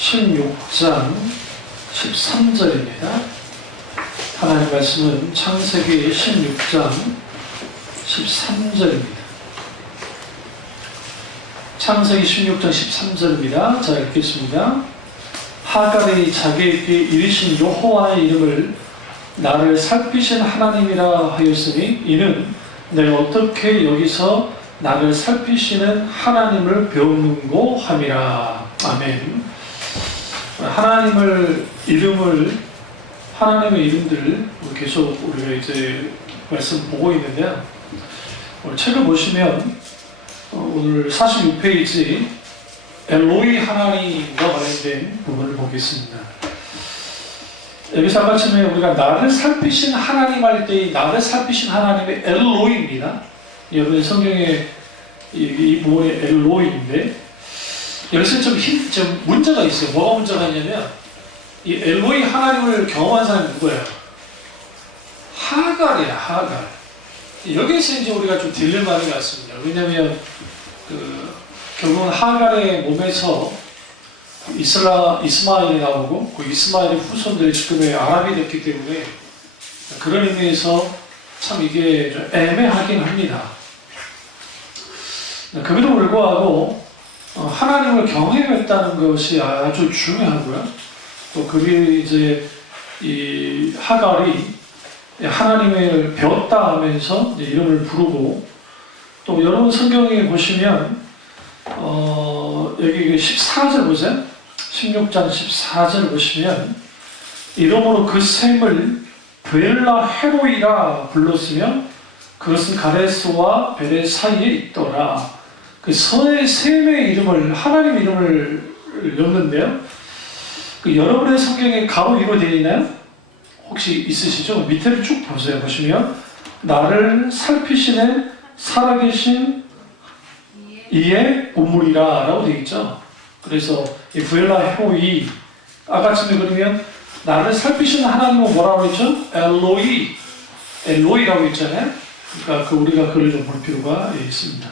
16장 13절입니다. 하나님 말씀은 창세기 16장 13절입니다. 창세기 16장 13절입니다. 자, 읽겠습니다. 하갈이 자기에게 이르신 여호와의 이름을 나를 살피신 하나님이라 하였으니 이는 내가 어떻게 여기서 나를 살피시는 하나님을 배우는고 함이라. 아멘. 하나님의 이름들 계속 우리가 이제 말씀 보고 있는데요. 오늘 책을 보시면 오늘 46페이지 엘로이 하나님과 관련된 부분을 보겠습니다. 여기서 아까쯤에 우리가 나를 살피신 하나님 할 때 나를 살피신 하나님의 엘로이입니다. 여러분 성경에 이 부분이 엘로이인데 여기서 좀 문제가 있어요. 뭐가 문제가 있냐면 이 엘로이 하나님을 경험한 사람이 누구예요? 하갈이야, 하갈. 여기서 이제 우리가 좀 딜레마가 같습니다. 왜냐하면 결국은 하갈의 몸에서 이스마엘이 나오고 그 이스마엘의 후손들이 지금의 아랍이 됐기 때문에 그런 의미에서 참 이게 좀 애매하긴 합니다. 그럼에도 불구하고 하나님을 경험했다는 것이 아주 중요하고요. 또 그게 이제 이 하갈이 하나님을 배웠다 하면서 이름을 부르고 또 여러분 성경에 보시면 여기 14절 보세요. 16장 14절 보시면 이러므로 그 샘을 브엘라 헤로이라 불렀으며 그것은 가데스와 베레 사이에 있더라. 그 샘의 이름을 하나님 이름을 였는데요. 여러분의 성경에 가로 위로 되어 있나요? 혹시 있으시죠? 밑에를 쭉 보세요. 보시면 나를 살피시는 살아계신 이의 우물이라 라고 되어 있죠. 그래서 이 브엘라 헤로이 아까쯤에 그러면 나를 살피시는 하나님은 뭐라고 했죠? 엘로이라고 했잖아요. 그러니까 우리가 그걸 좀 볼 필요가 있습니다.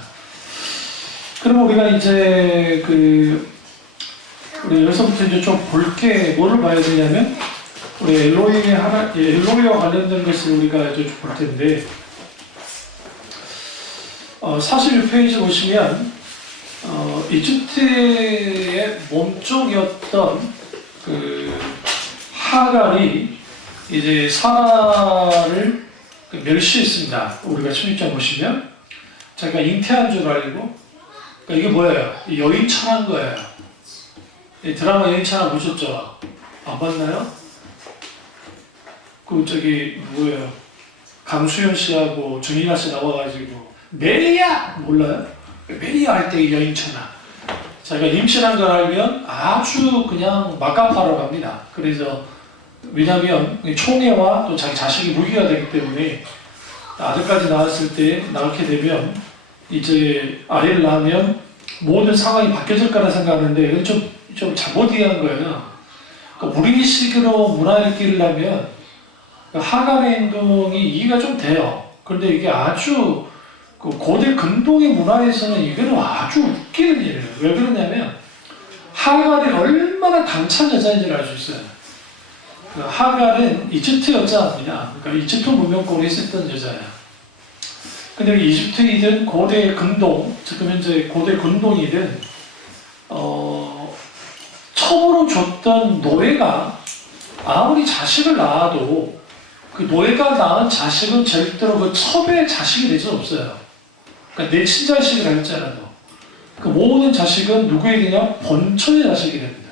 그럼 우리가 이제 우리 여기서부터 이제 좀 볼 게 뭐를 봐야 되냐면 우리 엘로이와 관련된 것을 우리가 이제 볼 텐데 41페이지 보시면 이집트의 몸종이었던 하갈이 이제 사라를 멸시했습니다. 우리가 16장 보시면 자기가 잉태한 줄 알고 이게 뭐예요? 여인천한 거예요. 이 드라마 여인천하 보셨죠? 안 봤나요? 뭐예요? 강수현 씨하고 정인아 씨 나와가지고 메리야! 몰라요? 메리야 할 때 여인천하. 자기가 임신한 걸 알면 아주 그냥 막가파로 갑니다. 그래서 왜냐하면 총애와 또 자기 자식이 무기가 되기 때문에 아들까지 낳게 되면 이제 아이를 낳으면 모든 상황이 바뀌어질 거라 생각하는데 이건 좀 잘못이한 거예요. 그러니까 무리식으로 문화를 끼려면 하갈의 행동이 이해가 좀 돼요. 그런데 이게 아주 고대 근동의 문화에서는 이거는 아주 웃기는 일이에요. 왜 그러냐면 하갈이 얼마나 당찬 여자인지를 알 수 있어요. 하갈은 이집트 여자입니다. 그러니까 이집트 문명권에 있었던 여자예요. 근데 이집트이든 고대 근동, 지금 현재 고대 근동이든 첩으로 줬던 노예가 아무리 자식을 낳아도 그 노예가 낳은 자식은 절대로 그 첩의 자식이 될 수 없어요. 그러니까 내 친자식이라 할지라도 그 모든 자식은 누구에게냐? 본처의 자식이 됩니다.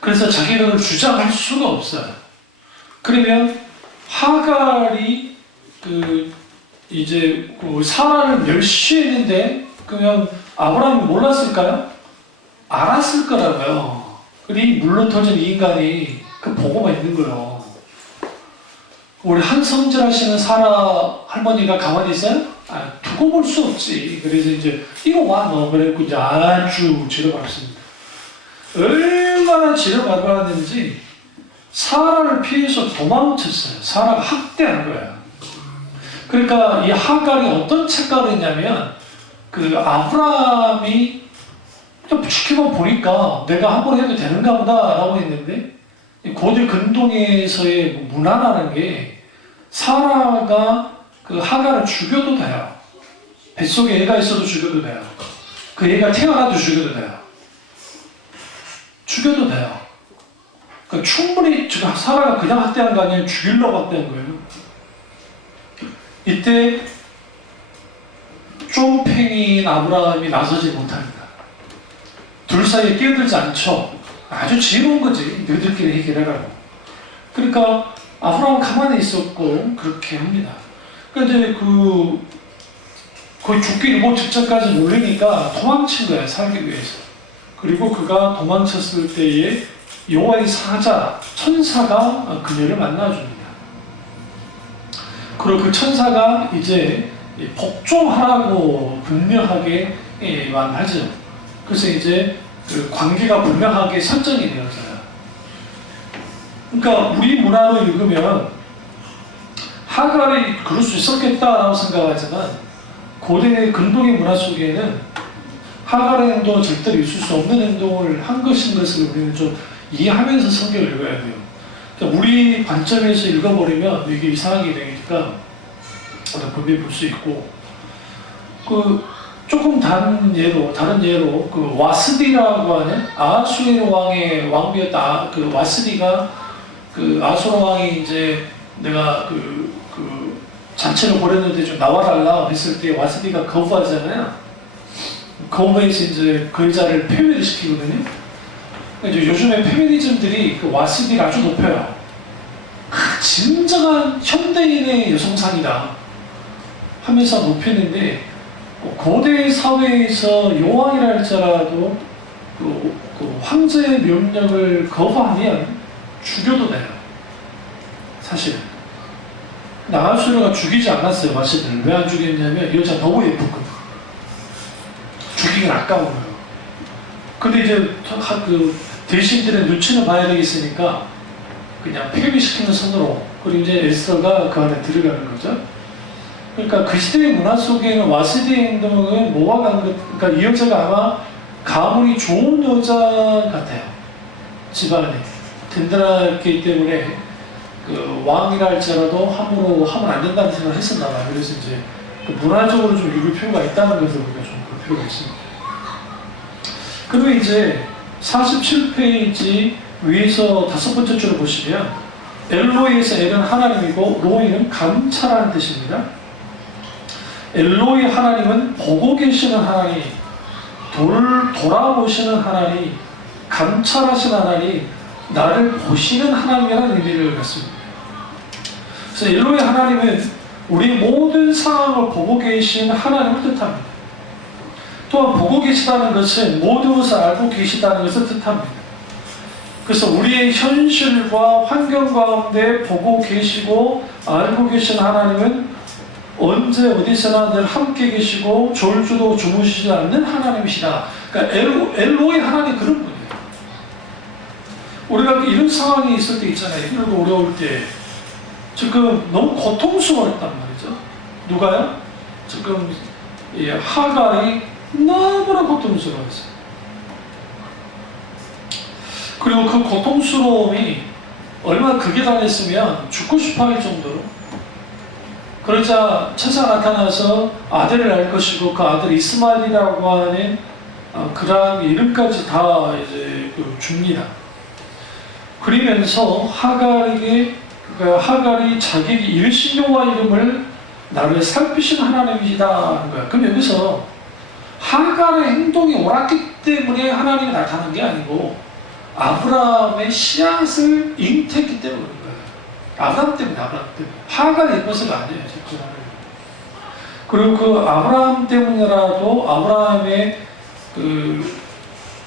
그래서 자기를 주장할 수가 없어요. 그러면 하갈이 이제 사라를 멸시했는데 그러면 아브라함이 몰랐을까요? 알았을 거라고요. 이 물로 터진 이 인간이 그 보고가 있는 거예요. 우리 한성질하시는 사라 할머니가 가만히 있어요? 두고 볼 수 없지. 그래서 이제 이거 와 너 그래갖고 이제 아주 지려밟습니다. 얼마나 지려밟았는지 사라를 피해서 도망쳤어요. 사라가 학대한 거예요. 그러니까 이 하갈이 어떤 착각을 했냐면 아브라함이 그냥 지켜만 보니까 내가 한번 해도 되는가 보다 라고 했는데, 고대 근동에서의 문화라는 게 사라가 그 하가를 죽여도 돼요. 뱃속에 애가 있어도 죽여도 돼요. 그 애가 태어나도 죽여도 돼요. 죽여도 돼요. 그러니까 충분히 사라가 그냥 학대한 거 아니에요. 죽이려고 학대한 거예요. 이때 쫑팽이인 아브라함이 나서지 못합니다. 둘 사이에 끼어들지 않죠. 아주 지혜로운 거지. 너희들끼리 해결해라고. 그러니까 아브라함은 가만히 있었고 그렇게 합니다. 그러니까 이제 거의 죽기 일보 직전까지 몰리니까 도망친 거예요. 살기 위해서. 그리고 그가 도망쳤을 때에 여호와의 사자, 천사가 그녀를 만나줍니다. 그리고 그 천사가 이제 복종하라고 분명하게 말하죠. 그래서 이제 그 관계가 분명하게 설정이 되어져요. 그러니까 우리 문화로 읽으면 하갈이 그럴 수 있었겠다라고 생각하지만 고대 근동의 문화 속에는 하갈의 행동은 절대로 있을 수 없는 행동을 한 것인 것을 우리는 좀 이해하면서 성경을 읽어야 돼요. 그러니까 우리 관점에서 읽어버리면 이게 이상하게 되니까 분명히 볼 수 있고, 조금 다른 예로 그 와스디라고 하는 아하수에로 왕의 왕비였다. 그 와스디가 그 아수르 왕이 이제 내가 자체를 버렸는데 좀 나와달라 했을 때 와스디가 거부하잖아요. 거부해서 이제 그 여자를 폐위를 시키거든요. 이제 요즘에 페미니즘들이 그 와스디를 아주 높여요. 진정한 현대인의 여성상이다 하면서 높이는데, 고대 사회에서 여왕이라 할지라도 그 황제의 명령을 거부하면 죽여도 돼요. 사실 나하수르가 죽이지 않았어요. 와스디를. 왜 안 죽였냐면 여자 너무 예쁘거든. 죽이긴 아까운 거예요. 근데 이제 대신들의 눈치는 봐야 되겠으니까 그냥 폐위시키는 선으로, 그리고 이제 에스더가 그 안에 들어가는 거죠. 그러니까 그 시대의 문화 속에는 와스디의 행동은 뭐와 그러니까 이 여자가 아마 가문이 좋은 여자 같아요. 집안에 든든하기 때문에 그 왕이라 할지라도 함부로 하면 안 된다는 생각을 했었나 봐요. 그래서 이제 그 문화적으로 좀 읽을 필요가 있다는 것을 우리가 좀 볼 필요가 있습니다. 그리고 이제 47페이지 위에서 5번째 줄을 보시면 엘로이에서 엘은 하나님이고 로이는 감찰하는 뜻입니다. 엘로이 하나님은 보고 계시는 하나님, 돌아보시는 하나님, 감찰하시는 하나님, 나를 보시는 하나님이라는 의미를 갖습니다. 그래서 엘로이 하나님은 우리 모든 상황을 보고 계신 하나님을 뜻합니다. 또한 보고 계시다는 것은 모든 것을 알고 계시다는 것을 뜻합니다. 그래서 우리의 현실과 환경 가운데 보고 계시고 알고 계신 하나님은 언제 어디서나 늘 함께 계시고 졸지도 주무시지 않는 하나님이시다. 그러니까 엘로이 하나님 그런 분이에요. 우리가 이런 상황이 있을 때 있잖아요. 힘들고 어려울 때 지금 너무 고통스러웠단 말이죠. 누가요? 지금 하갈이 너무나 고통스러웠어요. 그리고 그 고통스러움이 얼마나 극에 달했으면 죽고 싶어 할 정도로, 그러자 천사가 나타나서 아들을 낳을 것이고 그 아들 이스마엘이라고 하는 그런 이름까지 다 이제 줍니다. 그러면서 하갈이 자기 일신여호와 이름을 나를 살피신 하나님이시다 하는 거야. 그럼 여기서 하갈의 행동이 옳았기 때문에 하나님이 나타난 게 아니고 아브라함의 씨앗을 잉태했기 때문에 그런 거예요. 아브라함 때문에. 하갈이 예뻐서가 아니에요. 그리고 그 아브라함 때문이라도 아브라함의 그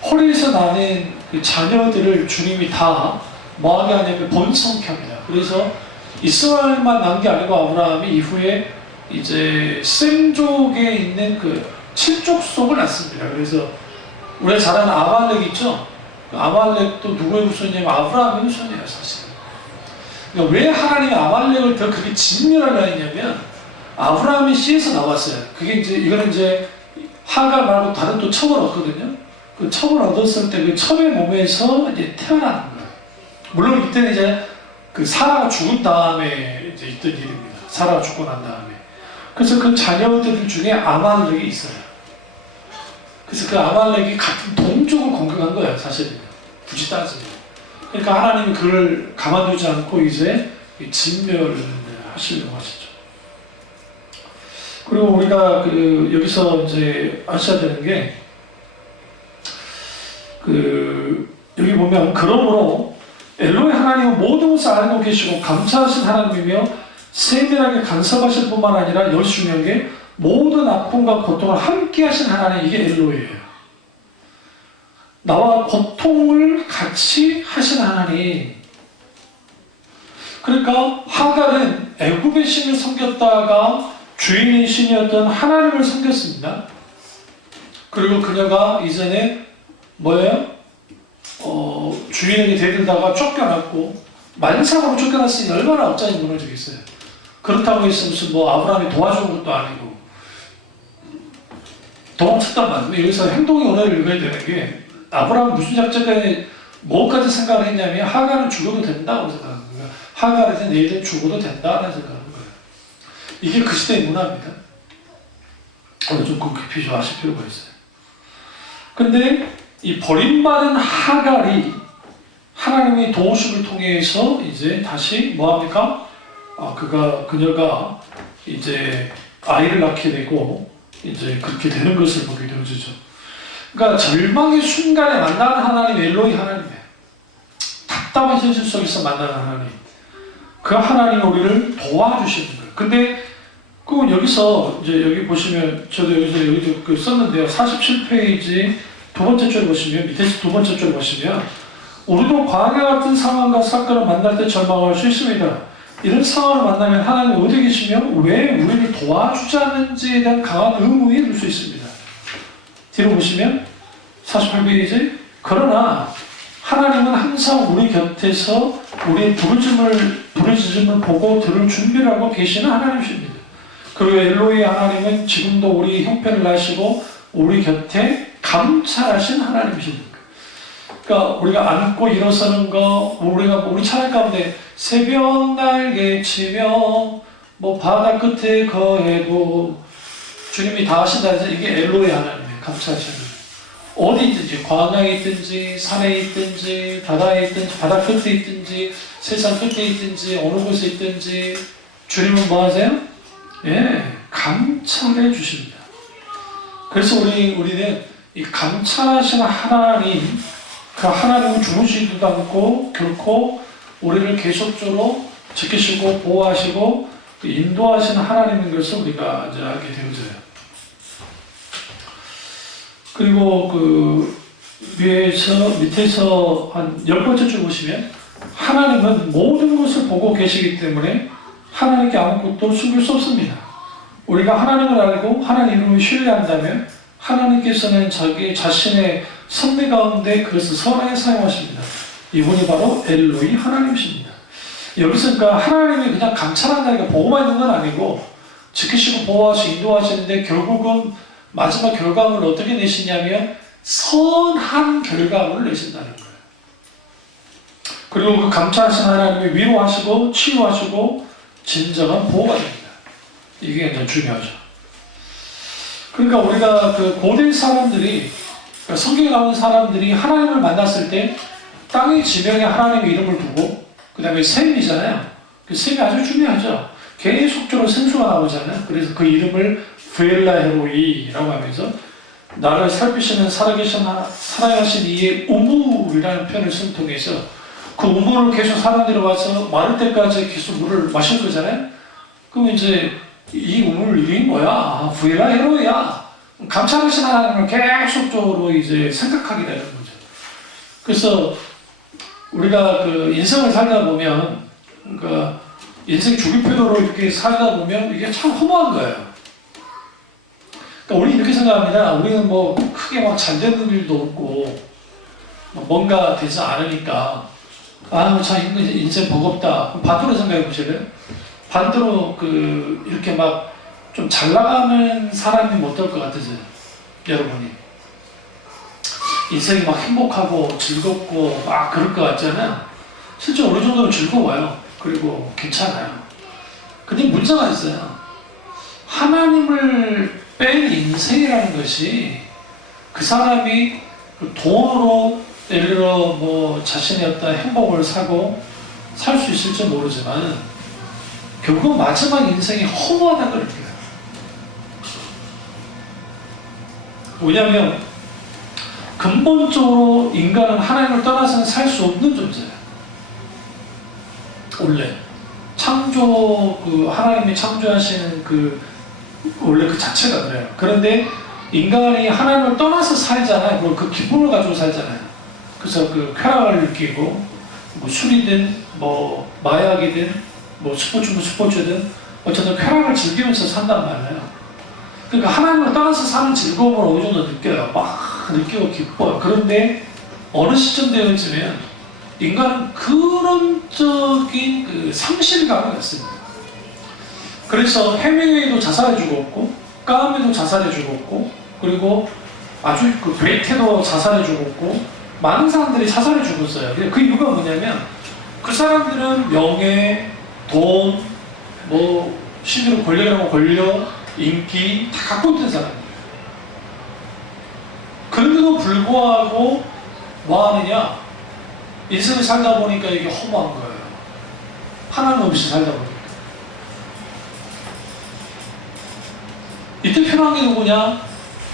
허리에서 나는 그 자녀들을 주님이 다 뭐하게 하냐면 번성케합니다. 그래서 이스라엘만 난 게 아니고 아브라함이 이후에 이제 셈족에 있는 그 7족속을 낳습니다. 그래서 우리가 잘 아는 아말렉 있죠? 아말렉도 누구의 후손이냐면 아브라함의 후손이에요, 사실. 그러니까 왜 하나님이 아말렉을 더 그렇게 진멸하려 했냐면 아브라함의 씨에서 나왔어요. 그게 이제 이거는 이제 하갈 말고 다른 또 척은 없거든요. 그 첩을 얻었을 때 그 첩의 몸에서 이제 태어나는 거예요. 물론 이때는 이제 그 사라가 죽은 다음에 이제 있던 일입니다. 사라가 죽고 난 다음에. 그래서 그 자녀들 중에 아말렉이 있어요. 그래서 그 아말렉이 같은 동족을 공격한 거예요, 사실은. 굳이 따지면. 그러니까 하나님이 그를 가만두지 않고 이제 진멸을 하시려고 하시죠. 그리고 우리가 그 여기서 이제 아셔야 되는 게, 여기 보면, 그러므로 엘로의 하나님은 모든 것을 알고 계시고 감사하신 하나님이며 세밀하게 간섭하실 뿐만 아니라 여기서 중요한 게 모든 아픔과 고통을 함께 하신 하나님, 이게 엘로예요. 나와 고통을 같이 하신 하나님. 그러니까 하갈은 애굽의 신을 섬겼다가 주인의 신이었던 하나님을 섬겼습니다. 그리고 그녀가 이전에 뭐예요? 주인에게 대들다가 쫓겨났고 만삭으로 쫓겨났으니 얼마나 업장이 무너지겠어요. 그렇다고 해서 무슨 뭐 아브라함이 도와준 것도 아니고 도망쳤단 말이에요. 여기서 행동의 언어를 읽어야 되는 게, 아브라함은 무슨 작전까지 뭐까지 생각을 했냐면 하갈은 죽어도 된다고 생각하는 거예요. 하갈은 내일은 죽어도 된다는 생각하는 거예요. 이게 그 시대의 문화입니다. 좀 깊이 좀 아실 필요가 있어요. 근데 이 버림받은 하갈이 하나님의 도우심을 통해서 이제 다시 뭐합니까? 그녀가 이제 아이를 낳게 되고 이제 그렇게 되는 것을 보게 되어지죠. 그러니까 절망의 순간에 만나는 하나님, 엘로이 하나님이에요. 답답한 현실 속에서 만나는 하나님. 그 하나님이 우리를 도와주시는 거예요. 근데 그 여기서 이제 여기 보시면, 저도 여기도 썼는데요. 47페이지 두 번째 줄 보시면, 밑에서 두 번째 줄 보시면, 우리도 광야 같은 상황과 사건을 만날 때 절망할 수 있습니다. 이런 상황을 만나면 하나님 어디 계시며 왜 우리를 도와주지 않는지에 대한 강한 의문이 들 수 있습니다. 뒤로 보시면 48페이지, 그러나 하나님은 항상 우리 곁에서 우리의 부르짖음을 보고 들을 준비를 하고 계시는 하나님이십니다. 그리고 엘로이 하나님은 지금도 우리 형편을 아시고 우리 곁에 감찰하신 하나님이십니다. 그러니까 우리가 앉고 일어서는 거, 우리 찬양 가운데 새벽 날개 치며 뭐 바다 끝에 거해도 주님이 다 하신다 해서 이게 엘로의 하나님이에요. 감사하시는. 어디 있든지, 광야에 있든지 산에 있든지 바다에 있든지 바다 끝에 있든지 세상 끝에 있든지 어느 곳에 있든지 주님은 뭐 하세요? 예, 감찰해 주십니다. 그래서 우리는 이 감찰하시는 하나님, 그 하나님은 주무시지도 않고 결코 우리를 계속적으로 지키시고 보호하시고 인도하시는 하나님인 것을 우리가 이제 알게 되어져요. 그리고 밑에서 한 10번째 줄 보시면, 하나님은 모든 것을 보고 계시기 때문에 하나님께 아무것도 숨길 수 없습니다. 우리가 하나님을 알고 하나님 이름을 신뢰한다면 하나님께서는 자기 자신의 섭리 가운데 그것을 선하게 사용하십니다. 이분이 바로 엘로이 하나님이십니다. 여기서 그러니까 하나님이 그냥 감찰한다니까 보고만 있는 건 아니고 지키시고 보호하시고 인도하시는데 결국은 마지막 결과물을 어떻게 내시냐면 선한 결과물을 내신다는 거예요. 그리고 그 감찰하신 하나님이 위로하시고 치유하시고 진정한 보호가 됩니다. 이게 굉장히 중요하죠. 그러니까 우리가 그 고대 사람들이, 그러니까 성경에 나오는 사람들이 하나님을 만났을 때 땅의 지명에 하나님의 이름을 두고, 그 다음에 셈이잖아요. 그 셈이 아주 중요하죠. 계속적으로 생수가 나오잖아요. 그래서 그 이름을 브엘라헤로이라고 하면서 나를 살피시는 살아계신 이의 우물이라는 표현을 쓰는 통해서 그 우물을 계속 사람들이 와서 마를 때까지 계속 물을 마실 거잖아요. 그럼 이제 이 우물 이름이 뭐야? 브엘라헤로이야. 감찰하신 하나님을 계속적으로 이제 생각하게 되는 거죠. 그래서 우리가 그 인생을 살다 보면, 그러니까 인생 주기표도로 이렇게 살다 보면 이게 참 허무한 거예요. 그러니까 우리 이렇게 생각합니다. 우리는 뭐 크게 막 잘 되는 일도 없고 뭔가 되지 않으니까 참 인생 버겁다. 반대로 생각해 보실래요? 반대로 이렇게 막 좀 잘 나가는 사람이 어떨 것 같으세요? 여러분이 인생이 막 행복하고 즐겁고 막 그럴 것 같잖아요. 실제 어느 정도는 즐거워요. 그리고 괜찮아요. 근데 문제가 있어요. 하나님을 뺀 인생이라는 것이 그 사람이 돈으로 예를 들어 뭐 자신의 어떤 행복을 사고 살 수 있을지 모르지만 결국 마지막 인생이 허무하다는 걸 느껴요. 왜냐하면 근본적으로 인간은 하나님을 떠나서는 살 수 없는 존재예요. 원래 창조 하나님이 창조하시는 원래 그 자체가 그래요. 그런데 인간이 하나님을 떠나서 살잖아요. 그리고 그 기쁨을 가지고 살잖아요. 그래서 그 쾌락을 느끼고 뭐 술이든 뭐 마약이든 뭐 스포츠든 어쨌든 쾌락을 즐기면서 산단 말이에요. 그러니까 하나님을 떠나서 사는 즐거움을 어느 정도 느껴요. 막 느끼고 기뻐요. 그런데 어느 시점 되어지면 인간은 그런적인 그 상실감을 갖습니다. 그래서 해밍웨이도 자살해 죽었고 까미도 자살해 죽었고 그리고 아주 그 베이테도 자살해 죽었고 많은 사람들이 자살해 죽었어요. 그 이유가 뭐냐면 그 사람들은 명예, 돈, 뭐 신으로 권력이라고 권력, 인기 다 갖고 있던 사람이에요. 그런데도 불구하고 뭐 하느냐? 인생을 살다 보니까 이게 허무한 거예요. 하나님 없이 살다 보니까. 이때 필요한 게 누구냐?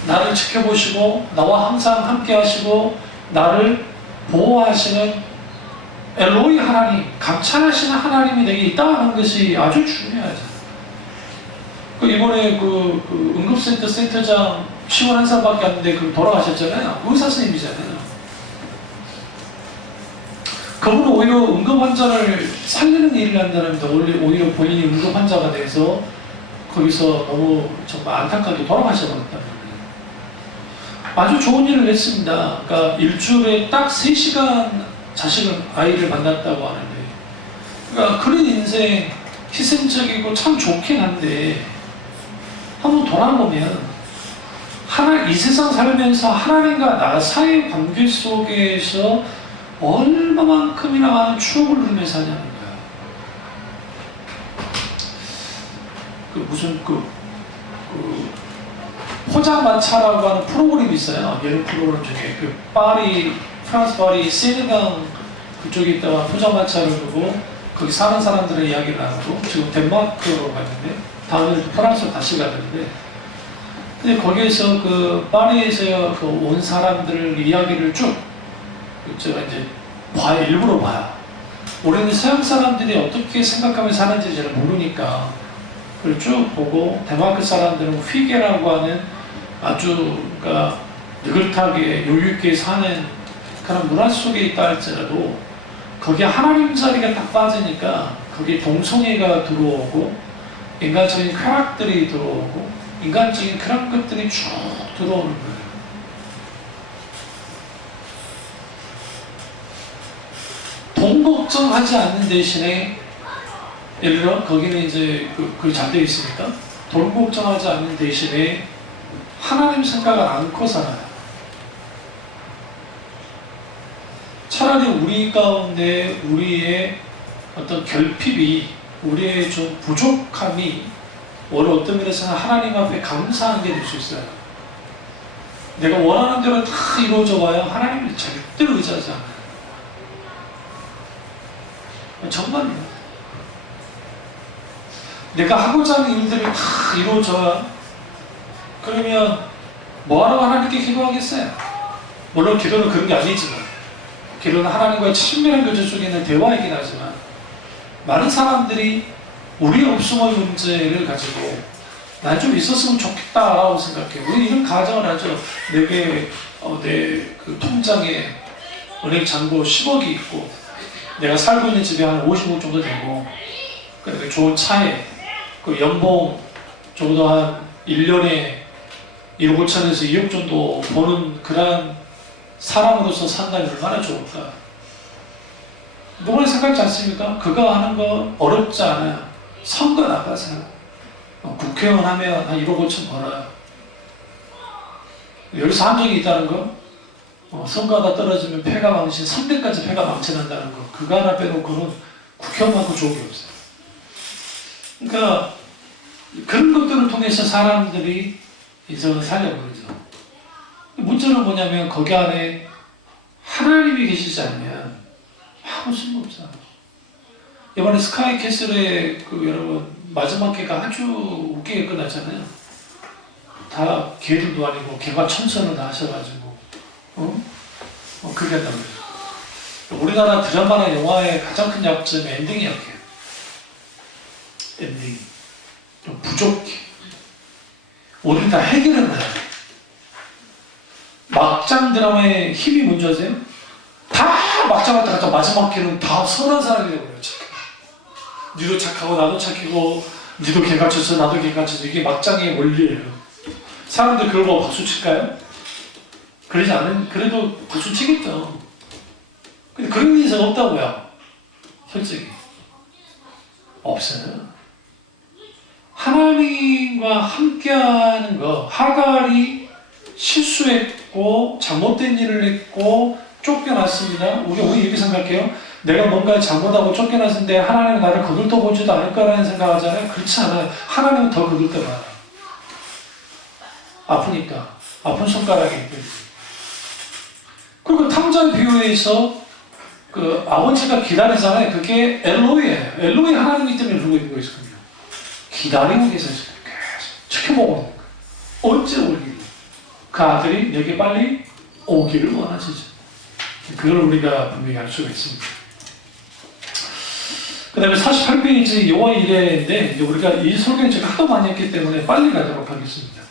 나를 지켜보시고 나와 항상 함께 하시고 나를 보호하시는 엘로이 하나님, 감찰하시는 하나님이 내게 있다는 것이 아주 중요하죠. 이번에 응급센터 센터장 51살밖에 안 됐는데 돌아가셨잖아요. 의사 선생님이잖아요. 그분은 오히려 응급 환자를 살리는 일을 한다는데 오히려 본인이 응급 환자가 돼서 거기서 너무 정말 안타깝게 돌아가셔버렸단 말이에요. 아주 좋은 일을 했습니다. 그러니까 일주일에 딱 3시간 아이를 만났다고 하는데, 그러니까 그런 인생 희생적이고 참 좋긴 한데 한번 돌아보면 이 세상 살면서 하나님과 나 사이의 관계 속에서 얼마만큼이나 많은 추억을 누리면서 사냐는 거야. 무슨 포장마차라고 하는 프로그램이 있어요. 예능 프로그램 중에 프랑스 파리 세느강 그쪽에 있다가 포장마차를 두고 거기 사는 사람들의 이야기를 나누고 지금 덴마크로 갔는데 다음에 프랑스로 다시 가는데, 근데 거기에서 파리에서 온 사람들 이야기를 쭉 제가 이제 일부러 봐요. 우리는 서양 사람들이 어떻게 생각하며 사는지 잘 모르니까 그걸 쭉 보고, 덴마크 사람들은 휘게라고 하는 아주 느긋하게 여유있게 사는 그런 문화 속에 있다 할지라도 거기에 하나님 자리가 딱 빠지니까 거기에 동성애가 들어오고 인간적인 쾌락들이 들어오고 인간적인 그런 것들이 쭉 들어오는 거예요. 돈 걱정하지 않는 대신에, 예를 들어 거기는 이제 그게 잘 되어 있으니까 돈 걱정하지 않는 대신에 하나님 생각을 않고 살아요. 차라리 우리 가운데 우리의 어떤 결핍이, 우리의 좀 부족함이 오늘 어떤 면에서는 하나님 앞에 감사한 게 될 수 있어요. 내가 원하는 대로 다 이루어져 봐야 하나님을 절대로 의지하지 않아요. 정말요. 내가 하고자 하는 일들이 다 이루어져야, 그러면 뭐하러 하나님께 기도하겠어요? 물론 기도는 그런 게 아니지만, 기도는 하나님과의 친밀한 교제 속에 있는 대화이긴 하지만, 많은 사람들이 우리 없음의 문제를 가지고 난 좀 있었으면 좋겠다라고 생각해요. 우리 이런 가정을 하죠. 내게 내 통장에 은행 잔고 10억이 있고 내가 살고 있는 집에 한 50억 정도 되고, 그리고 좋은 차에 연봉 적어도 한 1년에 1억 5천에서 2억 정도 버는 그런 사람으로서 산다면 얼마나 좋을까? 누구나 생각지 않습니까? 그거 하는 거 어렵지 않아요. 선거 나가세요. 국회의원 하면 한 1억 5천 벌어요. 여기서 한 적이 있다는 거? 선거가 떨어지면 패가 망신, 선대까지 패가 망신한다는 거. 그거 하나 빼놓고는 국회의원만큼 좋은 게 없어요. 그러니까 그런 것들을 통해서 사람들이 인생을 살려고 그러죠. 문제는 뭐냐면 거기 안에 하나님이 계시지 않으면 아무 쓸모없어요. 이번에 스카이캐슬의 여러분 마지막 회가 아주 웃기게 끝났잖아요. 다 개들도 아니고 개가 천선을 다 하셔가지고 그렇게 한다고 그래요. 우리나라 드라마나 영화의 가장 큰 약점이 엔딩이 약해요. 엔딩이 좀 부족해. 우리는 다 해결을 해야 돼. 막장 드라마의 힘이 뭔지 아세요? 다 막장 왔다 갔다 마지막 회는 다 선한 사람이 되어버려요. 니도 착하고 나도 착하고 니도 개같쳐서 나도 개같쳐서 이게 막장의 원리예요. 사람들 그걸 보고 박수 칠까요? 그러지 않은, 그래도 박수 치겠죠. 근데 그런 인생 없다고요. 솔직히 없어요. 하나님과 함께하는 거. 하갈이 실수했고 잘못된 일을 했고 쫓겨났습니다. 우리 이렇게 생각해요. 내가 뭔가 잘못하고 쫓겨났는데 하나님은 나를 거들떠보지도 않을 거라는 생각하잖아요. 그렇지 않아요. 하나님은 더 거들떠봐요. 아프니까. 아픈 손가락이 있거든요. 그리고 탕자의 비유에서 아버지가 기다리잖아요. 그게 엘로이예요. 엘로이 하나님이기 때문에 그러고 있는 거거든요. 기다리고 계세요. 계속 지켜보고 있는 거예요. 언제 오기를. 그 아들이 내게 빨리 오기를 원하시죠. 그걸 우리가 분명히 알 수가 있습니다. 그 다음에 48페이지 여호와 이레인데 우리가 이 설교는 제가 하도 많이 했기 때문에 빨리 가도록 하겠습니다.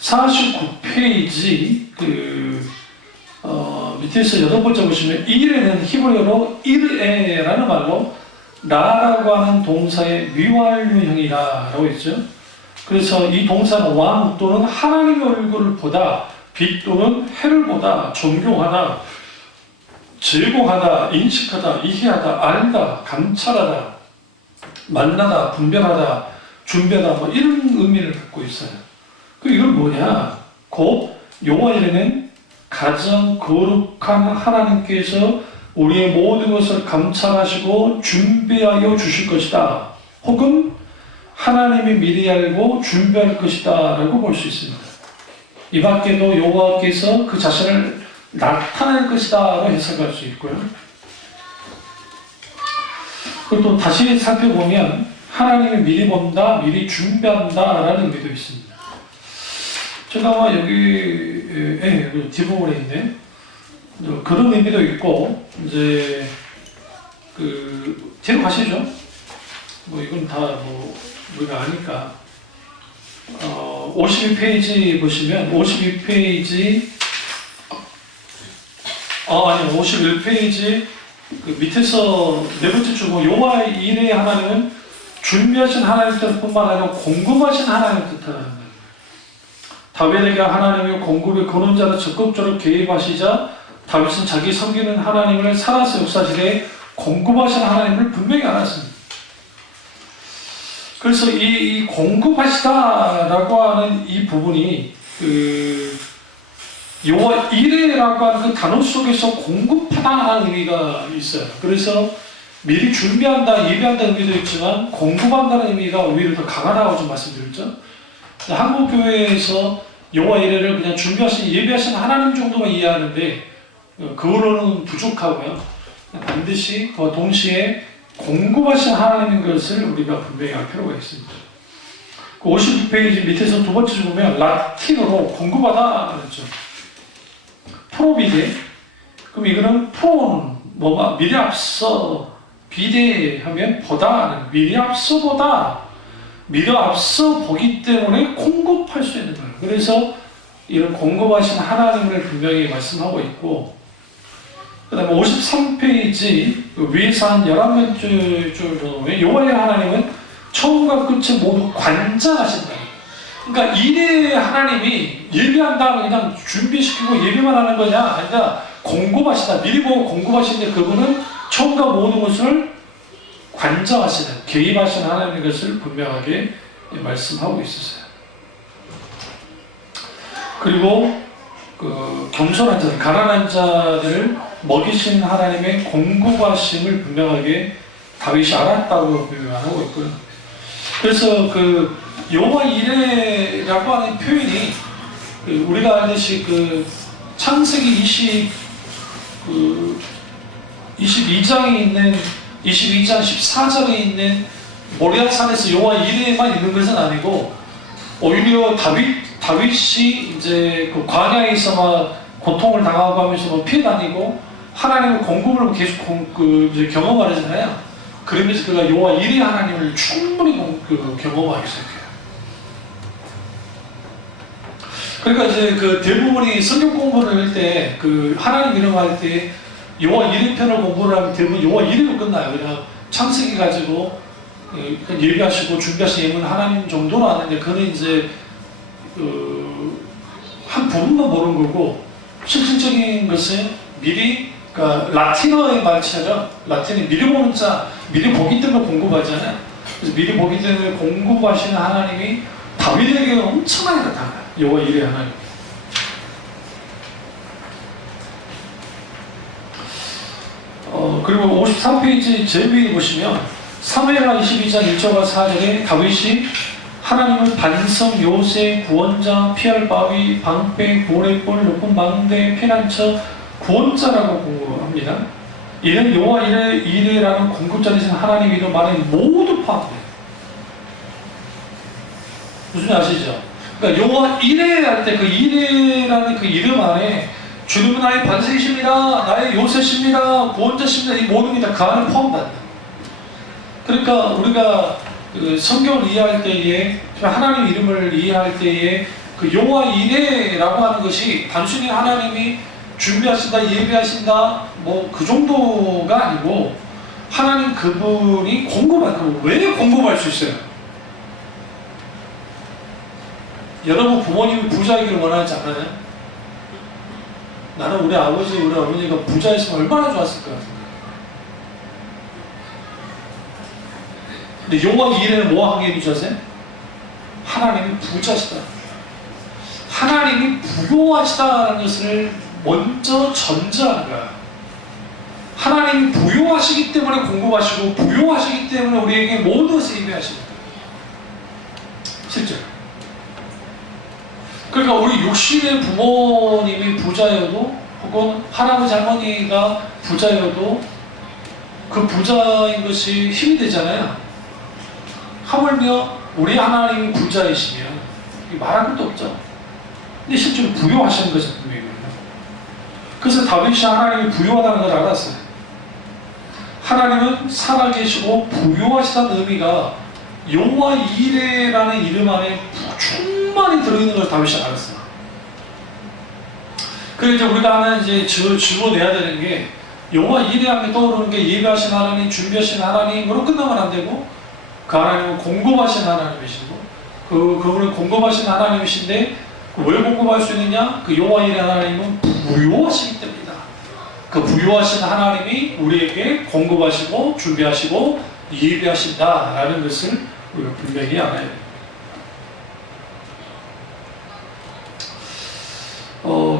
49페이지 밑에서 8번째 보시면 이레는 히브리어로 일에라는 말로 라라고 하는 동사의 미완료형이라고 했죠. 그래서 이 동사는 왕 또는 하나님의 얼굴을 보다, 빛 또는 해를 보다, 존경하다, 제공하다, 인식하다, 이해하다, 알다, 감찰하다, 만나다, 분별하다, 준비하다 뭐 이런 의미를 갖고 있어요. 이건 뭐냐? 곧 여호와 이레는 가장 거룩한 하나님께서 우리의 모든 것을 감찰하시고 준비하여 주실 것이다. 혹은 하나님이 미리 알고 준비할 것이다 라고 볼 수 있습니다. 이 밖에도 여호와께서 그 자신을 나타낼 것이다 라고 해석할 수 있고요. 그리고 또 다시 살펴보면 하나님이 미리 본다, 미리 준비한다 라는 의미도 있습니다. 제가 아마 여기 뒷부분에 있네. 그런 의미도 있고, 이제 뒤로 가시죠. 이건 다 우리가 아니까. 52페이지 보시면 52페이지 51페이지 밑에서 네 번째 주고 여호와 이레의 하나님은 준비하신 하나님 뜻뿐만 아니라 공급하신 하나님 뜻하는 거예요. 다윗에게 하나님이 공급의 근원자로 적극적으로 개입하시자 다윗은 자기 섬기는 하나님을 살아서 역사시대에 공급하신 하나님을 분명히 알았습니다. 그래서 이 공급하시다라고 하는 이 부분이 여호와 이레라고 하는 그 단어 속에서 공급하다라는 의미가 있어요. 그래서 미리 준비한다, 예비한다 의미도 있지만 공급한다는 의미가 오히려 더 강하다고 좀 말씀드렸죠. 한국 교회에서 여호와 이레를 그냥 준비하신, 예비하신 하나님 정도만 이해하는데 그거로는 부족하고요. 반드시 그 동시에 공급하신 하나님인 것을 우리가 분명히 알 필요가 있습니다. 56페이지 밑에서 두 번째 보면 라틴어로 공급하다 그랬죠. 프로비데. 그럼 이거는 프로는 뭐가 미리 앞서, 비대하면 보다, 미리 앞서 보다, 미리 앞서 보기 때문에 공급할 수 있는 거예요. 그래서 이런 공급하신 하나님을 분명히 말씀하고 있고, 그 다음에 53페이지 위에서 한 11번째 줄 여호와의 하나님은 처음과 끝을 모두 관장하신다. 그러니까 이래 하나님이 예비한 다음에 그냥 준비시키고 예비만 하는 거냐? 아니라 공급하시다. 미리 보고 공급하시는데 그분은 처음과 모든 것을 관장하시는, 개입하시는 하나님의 것을 분명하게 말씀하고 있으세요. 그리고 그 겸손한 자들, 가난한 자들을 먹이신 하나님의 공급하심을 분명하게 다윗이 알았다고 표현하고 있고요. 그래서 그 여호와 이레라고 하는 표현이 우리가 알듯이 그 창세기 22장에 있는 22장 14절에 있는 모리아산에서 여호와 이레만 있는 것은 아니고 오히려 다윗이 이제 그 광야에서 막 고통을 당하고 하면서 뭐 피해 다니고 하나님의 공급을 계속 이제 경험하잖아요. 그러면서 그가 여호와 이레 하나님을 충분히 경험하기 시작해요. 그러니까 이제 그 대부분이 성경 공부를 할 때 그 하나님 이름 할 때 여호와 이레 편을 공부를 하면 대부분 여호와 이레로 끝나요. 그냥 창세기 가지고 예비하시고 준비하신 예문 하나님 정도로 아는데 그는 이제 한 부분만 모르는 거고 실질적인 것은 미리 그러니까 라틴어의 말처럼 라틴이 미리 보는 자, 미리 보기 때문에 공급하잖아요. 그래서 미리 보기 때문에 공급하시는 하나님이 다윗에게 엄청나게 나타나요. 여호와 이레 하나님. 그리고 53페이지 제일 위에 보시면 사무엘하 22장 1절과 4절에 다윗이 하나님을 반성, 요새, 구원자, 피할 바위, 방패, 고래뿔, 높은 망대, 피난처, 구원자라고 공부합니다. 이는 여호와 이레라는 공급자이신 하나님 이름 안에 모두 포함돼요. 무슨 아시죠? 그러니까 여호와 이레 할 때 그 이레라는 그 이름 안에 주님은 나의 반세이십니다, 나의 요새십니다, 구원자십니다, 이 모든 게 다 그 안에 포함된다. 그러니까 우리가 그 성경을 이해할 때에 하나님 이름을 이해할 때에 그 여호와 이레라고 하는 것이 단순히 하나님이 준비하신다, 예비하신다 뭐 그 정도가 아니고 하나님 그분이 공급할, 왜 공급할 수 있어요? 여러분 부모님이 부자이기를 원하지 않아요? 나는 우리 아버지, 우리 어머니가 부자였으면 얼마나 좋았을까? 근데 여호와 이레는 뭐 하게 해주셨어요? 하나님이 부자시다, 하나님이 부요하시다는 것을 먼저 전제하는 거야. 하나님이 부요하시기 때문에 공급하시고 부요하시기 때문에 우리에게 모든 것을 예비하십니다. 실제로. 그러니까 우리 육신의 부모님이 부자여도 혹은 할아버지 할머니가 부자여도 그 부자인 것이 힘이 되잖아요. 하물며 우리 하나님이 부자이시면 말할 것도 없죠. 근데 실제로 부요하시는 것은 분명해요. 그래서 다윗이 하나님이 부요하다는 걸 알았어요. 하나님은 살아계시고 부요하시다는 의미가 여호와 이레라는 이름 안에 충만히 들어있는 걸 다윗이 알았어요. 그래서 이제 우리가 하나 이제 집어내야 되는 게 여호와 이레 하면 떠오르는 게 예배하신 하나님, 준비하신 하나님으로 끝나면 안 되고 그 하나님은 공급하신 하나님이시고 그분은 공급하신 하나님이신데 왜 공급할 수 있느냐? 그 여호와 이레 하나님은 부요하시기 때문이다. 그 부요하신 하나님이 우리에게 공급하시고 준비하시고 예배하신다라는 것을 우리가 분명히 알아야 됩니다.